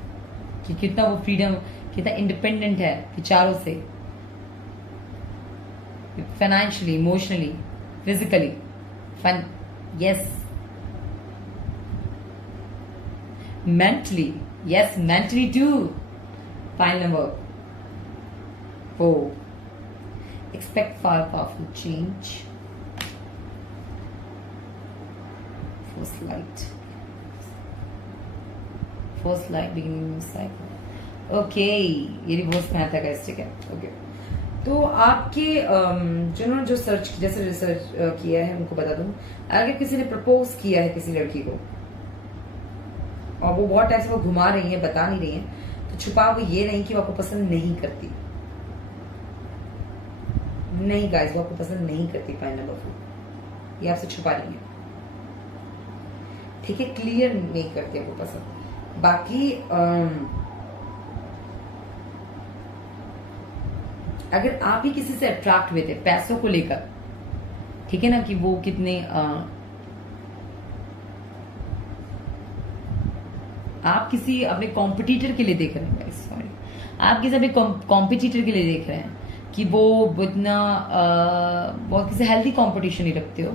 कि कितना वो फ्रीडम, कितना इंडिपेंडेंट है विचारों से, financially, emotionally, physically, yes, mentally, yes, mentally too. File number 4, expect far powerful change, first light beginning new cycle। Okay, ये रिवर्स में आता है, ठीक है। ओके, तो आपके जो जैसे रिसर्च किया है उनको बता दूं, अगर किसी ने प्रपोज किया है किसी लड़की को और वो बहुत टाइम से वो घुमा रही है, बता नहीं रही है, तो छुपा वो ये नहीं कि वो आपको पसंद नहीं करती, नहीं गाइस, वो आपको पसंद नहीं करती। पॉइंट नंबर 4, ये आपसे छुपा रही है, ठीक है, क्लियर नहीं करती आपको पसंद। बाकी अगर आप ही किसी से अट्रैक्ट हुए थे पैसों को लेकर, ठीक है ना, कि वो कितने आप किसी अपने कॉम्पिटिटर के लिए देख रहे हैं, सॉरी, आप किसी अपने कॉम्पिटिटर के लिए देख रहे हैं कि वो इतना बहुत किसी हेल्दी कॉम्पिटिशन नहीं रखते हो,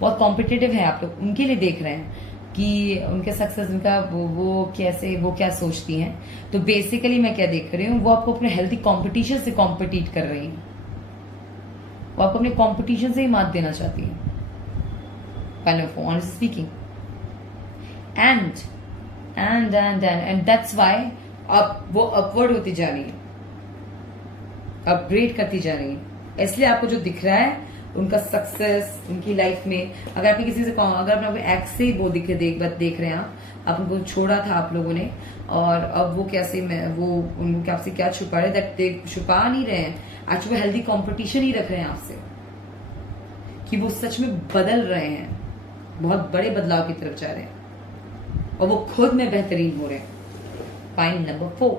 बहुत कॉम्पिटिटिव है आप लोग, उनके लिए देख रहे हैं कि उनके सक्सेस, उनका वो कैसे, वो क्या सोचती हैं। तो बेसिकली मैं क्या देख रही हूँ, वो आपको अपने हेल्दी कंपटीशन से कॉम्पिटिट कर रही हैं, वो आपको अपने कंपटीशन से ही मात देना चाहती हैं, honestly speaking. And that's why अब वो अपवर्ड होती जा रही है, अपग्रेड करती जा रही है। इसलिए आपको जो दिख रहा है उनका सक्सेस उनकी लाइफ में, अगर आपने किसी से, अगर आपने अपने एक्स से वो देख रहे हैं, आप उनको छोड़ा था आप लोगों ने, और अब वो कैसे, वो उनके आपसे क्या छुपा रहे, दैट छुपा नहीं रहे हैं, एक्चुअली हेल्दी कंपटीशन ही रख रहे हैं आपसे, कि वो सच में बदल रहे हैं, बहुत बड़े बदलाव की तरफ जा रहे हैं, और वो खुद में बेहतरीन हो रहे हैं। पॉइंट नंबर 4,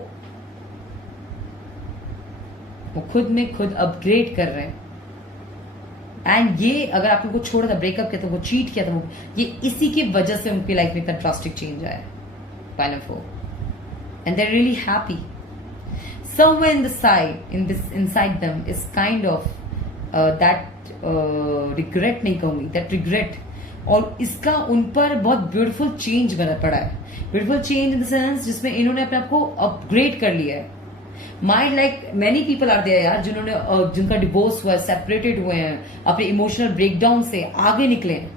वो खुद में खुद अपग्रेड कर रहे हैं। एंड ये अगर आप उनको छोड़ा था, ब्रेकअप किया था, वो चीट किया था, वो ये इसी की वजह से उनकी लाइफ में इतना ड्रास्टिक चेंज आया। Point number 4, and they are really happy. Somewhere inside them is kind of that regret, नहीं कहूंगी, that regret, और इसका उन पर बहुत ब्यूटीफुल चेंज बना पड़ा है। Beautiful change in the sense जिसमें इन्होंने अपने आप को अपग्रेड कर लिया है, mind like many people are there यार, जिन्होंने जिनका डिवोर्स हुआ है, सेपरेटेड हुए हैं, अपने इमोशनल ब्रेकडाउन से आगे निकले हैं,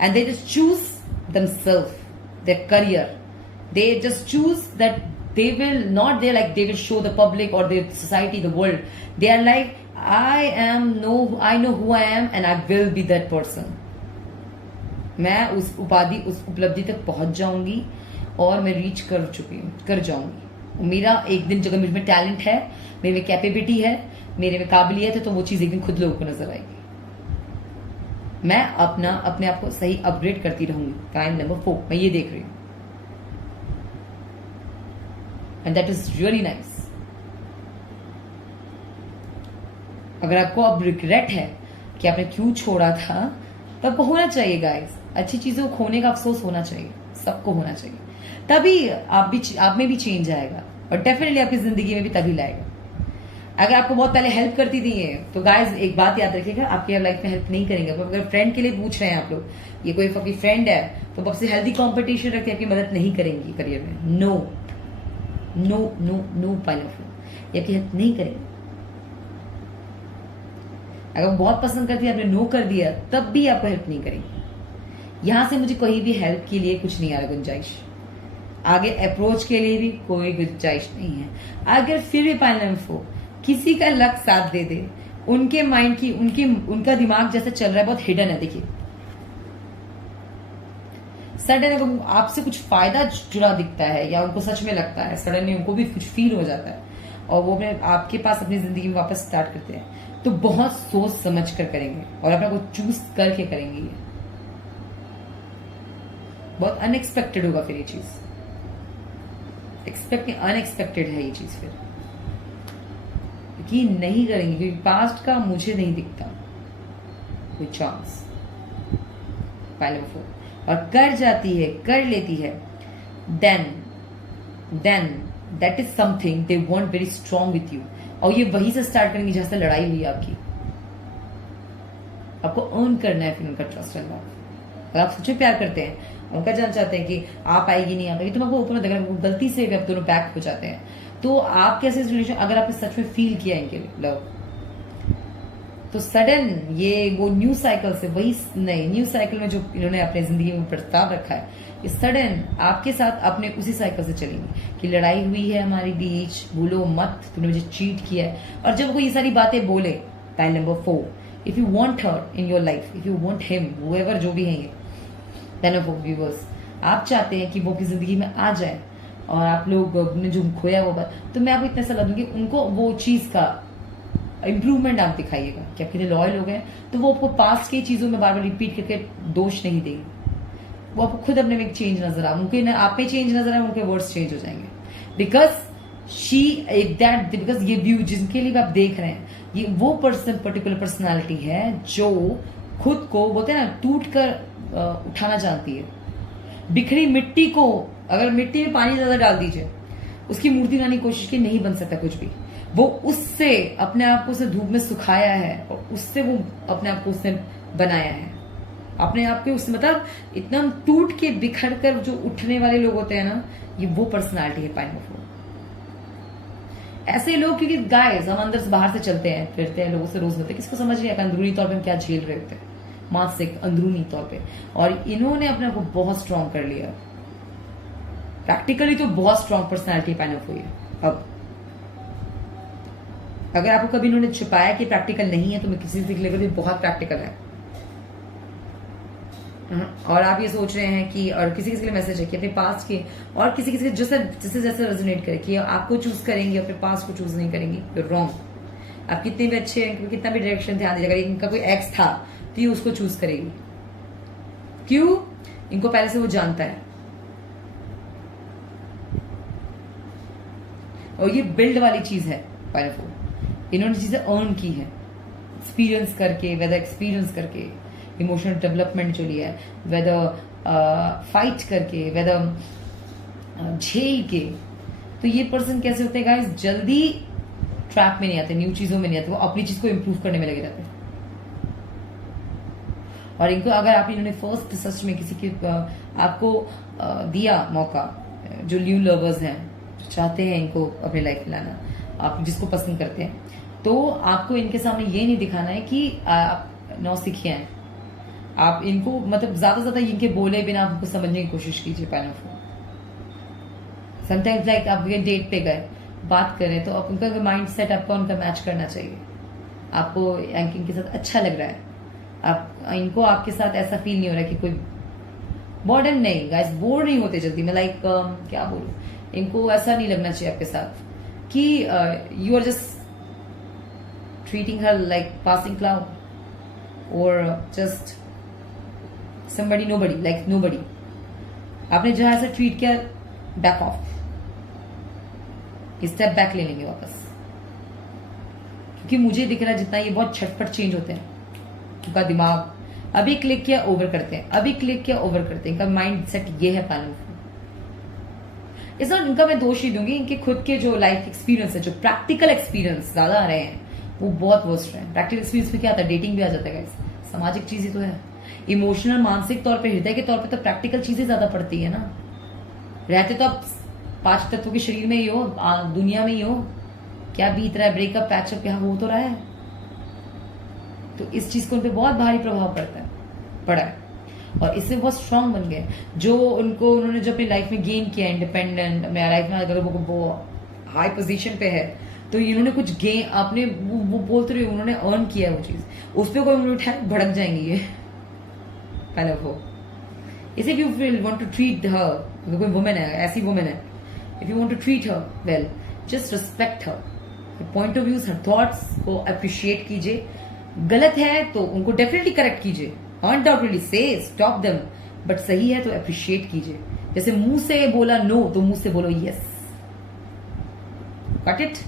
and they just choose themselves, their career. They just choose that they will not, they're like they will show the public or the society, the world. They are like, I know who I am and I will be that person. मैं उस उपाधि, उस उपलब्धि तक पहुंच जाऊंगी और मैं रीच कर जाऊंगी। मेरा एक दिन, जगह मुझ में टैलेंट है, मेरे में कैपेबिलिटी है, मेरे में काबिलियत है, तो वो चीज एक दिन खुद लोगों को नजर आएगी। मैं अपने आप को सही अपग्रेड करती रहूंगी। काइंड नंबर 4 मैं ये देख रही हूं, and that is really nice. अगर आपको अब रिग्रेट है कि आपने क्यों छोड़ा था, तब होना चाहिए गाइस। अच्छी चीजों को खोने का अफसोस होना चाहिए, सबको होना चाहिए, तभी आप में भी चेंज आएगा, और डेफिनेटली आपकी जिंदगी में भी तभी लाएगा। अगर आपको बहुत पहले हेल्प करती थी है, तो गाइस एक बात याद रखिएगा, आपकी लाइफ में हेल्प नहीं करेंगे। अगर फ्रेंड के लिए पूछ रहे हैं आप लोग, ये कोई आपकी फ्रेंड है, तो आपसे हेल्दी कंपटीशन रख के आपकी मदद नहीं करेंगी करियर में। No no no no pile of, ये आपकी हेल्प नहीं करेंगे। अगर वो बहुत पसंद करती है, आपने नो कर दिया, तब भी आपको हेल्प नहीं करेंगी। यहां से मुझे कहीं भी हेल्प के लिए कुछ नहीं आ रहा गुंजाइश, आगे अप्रोच के लिए भी कोई गुंजाइश नहीं है। अगर फिर भी पाइल नंबर 4 किसी का लक साथ दे दे, उनके माइंड की उनका दिमाग जैसे चल रहा है बहुत हिडन है। देखिए सडन अगर आपसे कुछ फायदा जुड़ा दिखता है या उनको सच में लगता है, सडनली उनको भी कुछ फील हो जाता है और वो आपके पास अपनी जिंदगी में वापस स्टार्ट करते हैं, तो बहुत सोच समझ कर करेंगे और अपना को चूज करके करेंगे। ये बहुत अनएक्सपेक्टेड होगा फिर ये चीज, अनएक्सपेक्टेड है ये चीज फिर, कि नहीं करेंगे, क्योंकि पास्ट का मुझे नहीं दिखता कोई चांस। पाइल नंबर 4 और कर जाती है, कर लेती है, then that is something they want very strong with you, और ये वहीं से स्टार्ट करेंगे जहां से लड़ाई हुई आपकी। आपको अर्न करना है फिर उनका ट्रस्ट एंड लव। अगर आप सच्चे प्यार करते हैं, उनका जानना चाहते हैं कि आप आएगी नहीं, आप आएगी, तो आपको ऊपर में गलती से भी आप दोनों बैक हो जाते हैं, तो आप कैसे रिलेशन, अगर आपने सच में फील किया इनके लव, तो सडन ये वो न्यू साइकिल से वही नहीं, न्यू साइकिल में जो इन्होंने अपने जिंदगी में प्रस्ताव रखा है, ये सडन आपके साथ अपने उसी साइकिल से चलेंगे कि लड़ाई हुई है हमारे बीच, भूलो मत, तूने मुझे चीट किया है। और जब वो ये सारी बातें बोले, pile number 4, if you want her in your life, if you want him, however जो भी है ये, देन ऑफ व्यूअर्स, आप चाहते हैं कि वो आपकी जिंदगी में आ जाए और आप लोग ने जो खोया वो बात, तो मैं आपको इतना सलाह दूंगी, उनको वो चीज का इंप्रूवमेंट आप दिखाइएगा कि आप कितने लॉयल हो गए, तो वो आपको पास्ट की चीजों में बार बार रिपीट करके दोष नहीं देगी, वो आपको खुद अपने में एक चेंज नजर आ, उनके आप में चेंज नजर आए, उनके वर्ड्स चेंज हो जाएंगे, बिकॉज ये व्यू जिनके लिए आप देख रहे हैं, ये वो पर्टिकुलर पर्सनालिटी है जो खुद को बोलते हैं ना टूट कर उठाना चाहती है। बिखरी मिट्टी को, अगर मिट्टी में पानी ज्यादा डाल दीजिए, उसकी मूर्ति बनाने की कोशिश की, नहीं बन सकता कुछ भी। वो उससे अपने आप को उसे धूप में सुखाया है और उससे वो अपने आप को उसने बनाया है, अपने आप के उससे, मतलब इतना टूट के बिखर कर जो उठने वाले लोग होते हैं ना, ये वो पर्सनालिटी है पाइल नंबर 4। ऐसे लोग, क्योंकि गाइस हम अंदर से बाहर से चलते हैं फिरते हैं, लोगों से रोज मिलते हैं, किसको समझ नहीं आता अंदरूनी तौर पे हम क्या झेल रहे होते हैं, मानसिक अंदरूनी तौर पे, और इन्होंने अपने आप को बहुत स्ट्रांग कर लिया, प्रैक्टिकली तो बहुत स्ट्रांग पर्सनैलिटी पाइल नंबर 4 है। अब अगर आपको कभी इन्होंने छुपाया कि प्रैक्टिकल नहीं है, तो मैं किसी से लेकर बहुत प्रैक्टिकल है, और आप ये सोच रहे हैं कि, और किसी किसी के लिए मैसेज है कि अपने पास्ट के, और किसी किसी जिससे जैसे रेजोनेट करे कि आपको चूज करेंगे, अपने पास्ट को चूज नहीं करेंगे, यू रॉन्ग। आप कितने भी अच्छे हैं, कितना भी डायरेक्शन ध्यान दीजिएगा, इनका कोई एक्स था तो ये उसको चूज करेगी, क्यों? इनको पहले से वो जानता है, और ये बिल्ड वाली चीज है पाइल नंबर 4। इन्होंने चीजें अर्न की है एक्सपीरियंस करके, वेदर एक्सपीरियंस करके, इमोशनल डेवलपमेंट जो लिया है, वेदर फाइट करके, वेदर झेल के। तो ये पर्सन कैसे होते हैं गाइस, जल्दी ट्रैप में नहीं आते, न्यू चीजों में नहीं आते, वो अपनी चीज को इंप्रूव करने में लगे रहते हैं। और इनको अगर आप इन्होंने फर्स्ट सच में किसी की आपको दिया मौका, जो न्यू लवर्स हैं, जो चाहते हैं इनको अपनी लाइफ में लाना, आप जिसको पसंद करते हैं, तो आपको इनके सामने ये नहीं दिखाना है कि आप नौसिखिया हैं। आप इनको मतलब ज्यादा से ज्यादा इनके बोले बिना आपको समझने की कोशिश कीजिए। पहले समटाइम्स लाइक आप डेट पे गए, बात करें तो आप उनका माइंड सेट आपका उनका मैच करना चाहिए। आपको इनके साथ अच्छा लग रहा है, आप इनको आपके साथ ऐसा फील नहीं हो रहा कि कोई बॉर्डन नहीं। गाइस बोर नहीं होते जल्दी में, लाइक क्या बोलूं, इनको ऐसा नहीं लगना चाहिए आपके साथ कि you are just treating her like passing cloud और just somebody nobody, like nobody। आपने जहां से ट्रीट किया, बैक ऑफ, स्टेप बैक ले लेंगे वापस। क्योंकि मुझे दिख रहा है जितना ये बहुत छटपट चेंज होते हैं, उनका दिमाग अभी क्लिक किया ओवर करते हैं, अभी क्लिक किया ओवर करते हैं। इनका माइंड सेट ये है पालन। इस बार इनका मैं दोष नहीं दूंगी, इनके खुद के जो लाइफ एक्सपीरियंस है, जो प्रैक्टिकल एक्सपीरियंस ज्यादा आ रहे हैं, वो बहुत वर्स्ट है। प्रैक्टिकल एक्सपीरियंस में क्या आता है, डेटिंग भी आ जाता है गाइस, सामाजिक चीज ही तो है। इमोशनल मानसिक तौर पे, हृदय के तौर पे तो प्रैक्टिकल चीजें ज्यादा पड़ती है ना। रहते तो आप 5 तत्वों के शरीर में ही हो, दुनिया में ही हो, क्या बीत रहा है, ब्रेकअप पैचअप क्या हो तो रहा है। तो इस चीज को उन पे बहुत भारी प्रभाव पड़ा है और इससे बहुत स्ट्रांग बन गए। जो उन्होंने जो अपनी लाइफ में गेन किया, इंडिपेंडेंट, मेरा लाइफ में अगर वो हाई पोजीशन पे है तो इन्होंने कुछ गेन अपने वो बोलते रहे, उन्होंने अर्न किया वो चीज, उस पर कोई उन्होंने उठाए भड़क जाएंगे ये पहले वो। If you want to treat her, कोई वुमेन है, ऐसी वुमेन है, if you want to treat her well, just respect her point of views, her thoughts को अप्रिशिएट कीजिए। गलत है तो उनको डेफिनेटली करेक्ट कीजिए, अनडाउटेडली से स्टॉप देम, बट सही है तो अप्रिशिएट कीजिए। जैसे मुंह से बोला नो तो मुंह से बोलो यस, गॉट इट।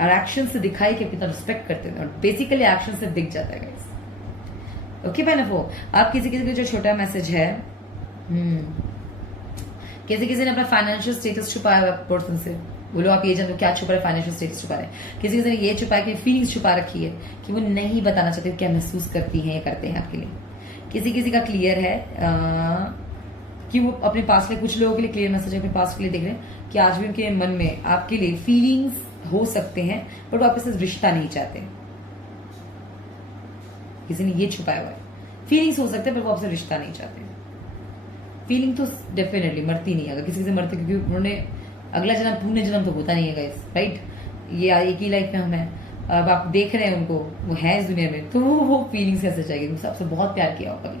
और एक्शन से दिखाई कि कितना रिस्पेक्ट करते हैं, और बेसिकली एक्शन से दिख जाता है गाइस। ओके बहनों, आप किसी किसी का जो छोटा मैसेज है, किसी ने अपना फाइनेंशियल स्टेटस छुपाया हुआ पर्सन से, बोलो आप ये जानो क्या छुपा रहे, फाइनेंशियल स्टेटस छुपा रहे। किसी ने ये छुपाया कि फीलिंग्स छुपा रखी है, कि वो नहीं बताना चाहते क्या महसूस करती हैं या करते हैं आपके लिए। किसी का क्लियर है कि वो अपने पास में, कुछ लोगों के लिए क्लियर मैसेज अपने पास के लिए देख रहे हैं कि आज भी उनके मन में आपके लिए फीलिंग्स हो सकते हैं, बट वो आपके साथ रिश्ता नहीं चाहते। किसी ने ये छुपाया हुआ है, फीलिंग्स हो सकते हैं पर वो आपसे रिश्ता नहीं चाहते। फीलिंग तो डेफिनेटली मरती नहीं, अगर किसी से मरते, क्योंकि उन्होंने अगला जन्म, पुण्य जन्म तो होता नहीं है गाइस, राइट। ये एक ही लाइफ में हम हैं, अब आप देख रहे हैं उनको, वो है इस दुनिया में, तो वो फीलिंग्स कैसे जाएगी। मुझसे आपसे बहुत प्यार किया हो कभी,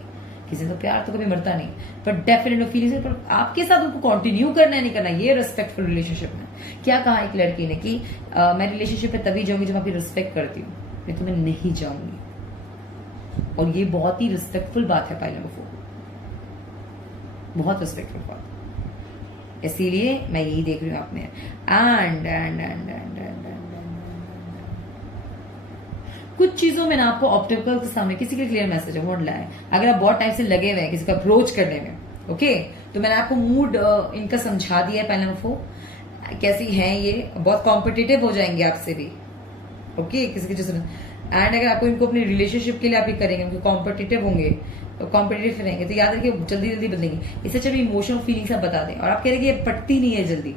किसी से तो प्यार तो कभी मरता नहीं, पर डेफिनेटली फीलिंग्स, पर आपके साथ उनको कंटिन्यू करना है नहीं करना, ये रिस्पेक्टफुल रिलेशनशिप में। क्या कहा एक लड़की ने कि मैं रिलेशनशिप में तभी जाऊंगी जब आपकी रिस्पेक्ट करती हूँ, मैं तुम्हें नहीं जाऊंगी। और ये बहुत ही रिस्पेक्टफुल बात है पायलट को, बहुत रिस्पेक्टफुल बात। इसीलिए मैं यही देख रही हूँ आपने। एंड कुछ चीजों में ना आपको ऑब्स्टेकल के सामने, किसी के क्लियर मैसेज है, वोट लाए। अगर आप बहुत टाइम से लगे हुए हैं किसी का अप्रोच करने में, ओके, तो मैंने आपको मूड इनका समझा दिया है। पहले वो कैसी हैं, ये बहुत कॉम्पिटिटिव हो जाएंगे आपसे भी, ओके, किसी के एंड अगर आपको इनको अपनी रिलेशनशिप के लिए आप ये करेंगे, उनको कॉम्पिटिटिव होंगे, तो कॉम्पिटिटिव रहेंगे, तो याद रखिए जल्दी जल्दी बदलेंगे। इससे अच्छा इमोशनल फीलिंग्स आप बता दें। और आप कह रहे हैं कि ये पटती नहीं है जल्दी,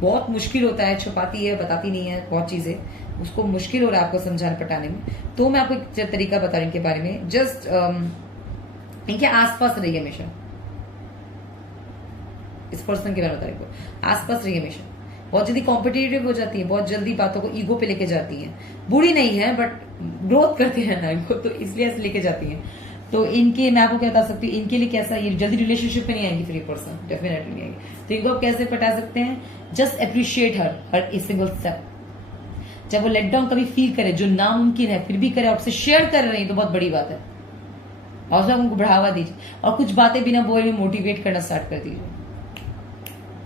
बहुत मुश्किल होता है, छुपाती है, बताती नहीं है, बहुत चीजें, उसको मुश्किल हो रहा है आपको समझाने पटाने में। तो मैं आपको एक तरीका बता रही हूँ इनके बारे में। जस्ट इनके आसपास रहिए हमेशा, इस पर्सन के बारे में बता रही हूँ, आसपास रहिए हमेशा। बहुत जल्दी कॉम्पिटिटिव हो जाती है, बहुत जल्दी बातों को ईगो पे लेके जाती हैं। बुरी नहीं है बट ग्रोथ करते हैं ना इनको, तो इसलिए ऐसे लेके जाती हैं। तो इनके, मैं आपको क्या बता सकती हूँ, इनके लिए कैसा, ये जल्दी रिलेशनशिप में नहीं आएंगी फ्री पर्सन, डेफिनेटली नहीं आएगी। तो इनको आप कैसे पटा सकते हैं, just appreciate her a single step. जब वो लेट डाउन कभी फील करे, जो नामुमकिन है फिर भी करे, आपसे शेयर कर रहे हैं, तो बहुत बड़ी बात है। और उसमें उनको बढ़ावा दीजिए और कुछ बातें बिना बोले मोटिवेट करना स्टार्ट कर दीजिए।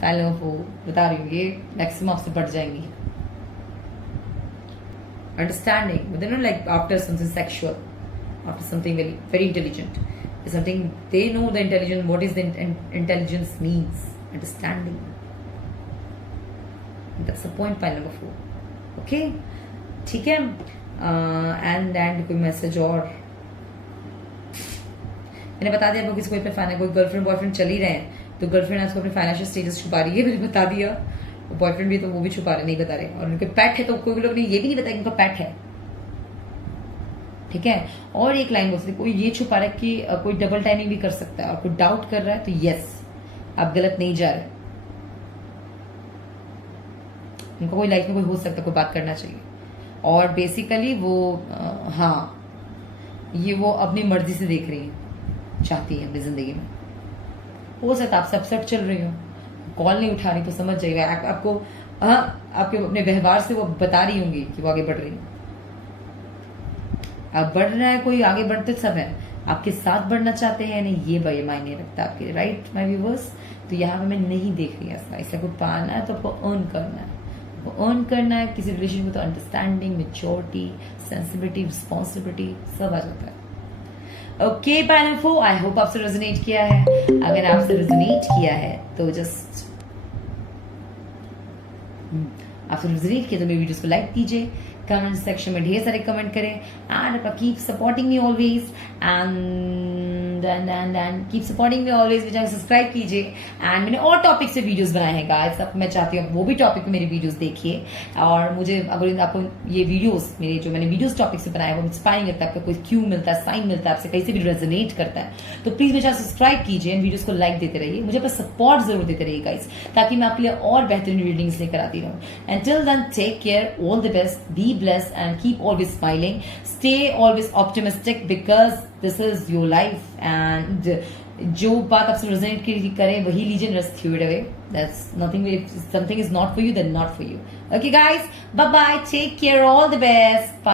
पहले वो बता रही हूँ, ये मैक्सिमम आपसे बढ़ जाएंगी। Understanding, like after something sexual, after something very intelligent, is something they know the intelligence, what is the intelligence means, understanding. And that's the point, point number 4. Okay, ठीक है। and कोई मैसेज और मैंने बता दिया आपको, किसी कोई गर्लफ्रेंड बॉयफ्रेंड चल ही रहे हैं, तो गर्लफ्रेंड आपको अपने फाइनेंशियल स्टेटस छुपा रही है, मैंने बता दिया। बॉयफ्रेंड भी तो वो भी छुपा रहे, नहीं बता रहे, और उनके पेट है तो कोई लोग ने ये भी नहीं बताया कि उनका पेट है, ठीक है। और एक लाइन बोल सकते, कोई ये छुपा रहा है कि कोई डबल टाइमिंग भी कर सकता है और कोई डाउट कर रहा है, तो यस आप गलत नहीं जा रहे, उनका कोई लाइफ में कोई हो सकता है, कोई बात करना चाहिए। और बेसिकली वो हाँ, ये वो अपनी मर्जी से देख रही है, चाहती है अपनी जिंदगी में। हो सकता है आप सब चल रही हो, कॉल नहीं उठा रही तो समझ जाइएगा, आपको हाँ, आपके अपने व्यवहार से वो बता रही होंगी कि वो आगे बढ़ रही है। अब बढ़ रहा है कोई, आगे बढ़ते सब है, आपके साथ बढ़ना चाहते हैं नहीं, ये भाई मायने रखता है आपके, राइट माय व्यूअर्स। तो यहाँ पे मैं नहीं देख रही ऐसा, इससे को पाना है तो आपको अर्न करना है, अर्न करना है किसी रिलेशन में, तो अंडरस्टैंडिंग, मेच्योरिटी, सेंसिबिलिटी, रिस्पॉन्सिबिलिटी सब आ जाता है। ओके पाइनएप्पल, आई होप आपसे रेजोनेट किया है। अगर आपसे रेजोनेट किया है तो जस्ट आपसे रेजोनेट किया तो मेरी वीडियोस को लाइक कीजिए, कमेंट सेक्शन में ढेर सारे कमेंट करें, and keep supporting me always, and keep supporting me always, मुझे सब्सक्राइब कीजिए। एंड मैंने और टॉपिक से वीडियोस बनाए हैं गाइस, अब मैं चाहती हूँ वो भी टॉपिक पे मेरी वीडियोस देखिए। और मुझे अगर आपको ये वीडियोस मेरे जो मैंने वीडियोस टॉपिक से बनाए हैं वो इंस्पायरिंग लगता है, आपको कोई क्यू मिलता है, साइन मिलता है, आपसे कहीं से भी रेजोनेट करता है, तो प्लीज मेरे चैनल सब्सक्राइब कीजिए एंड वीडियोस को लाइक देते रहिए, मुझे अपना सपोर्ट जरूर देते रहिए गाइस, ताकि मैं आपके लिए और बेहतरीन रीडिंग्स लेकर आती रहूँ। And till then take care, all the best, be blessed and keep always smiling, stay always optimistic because this is your life, and जो बात आपसे रेजोनेट करे वही लीजिए, just throw it away, that's nothing, if something is not for you then not for you. Okay guys, bye bye, take care, all the best, bye.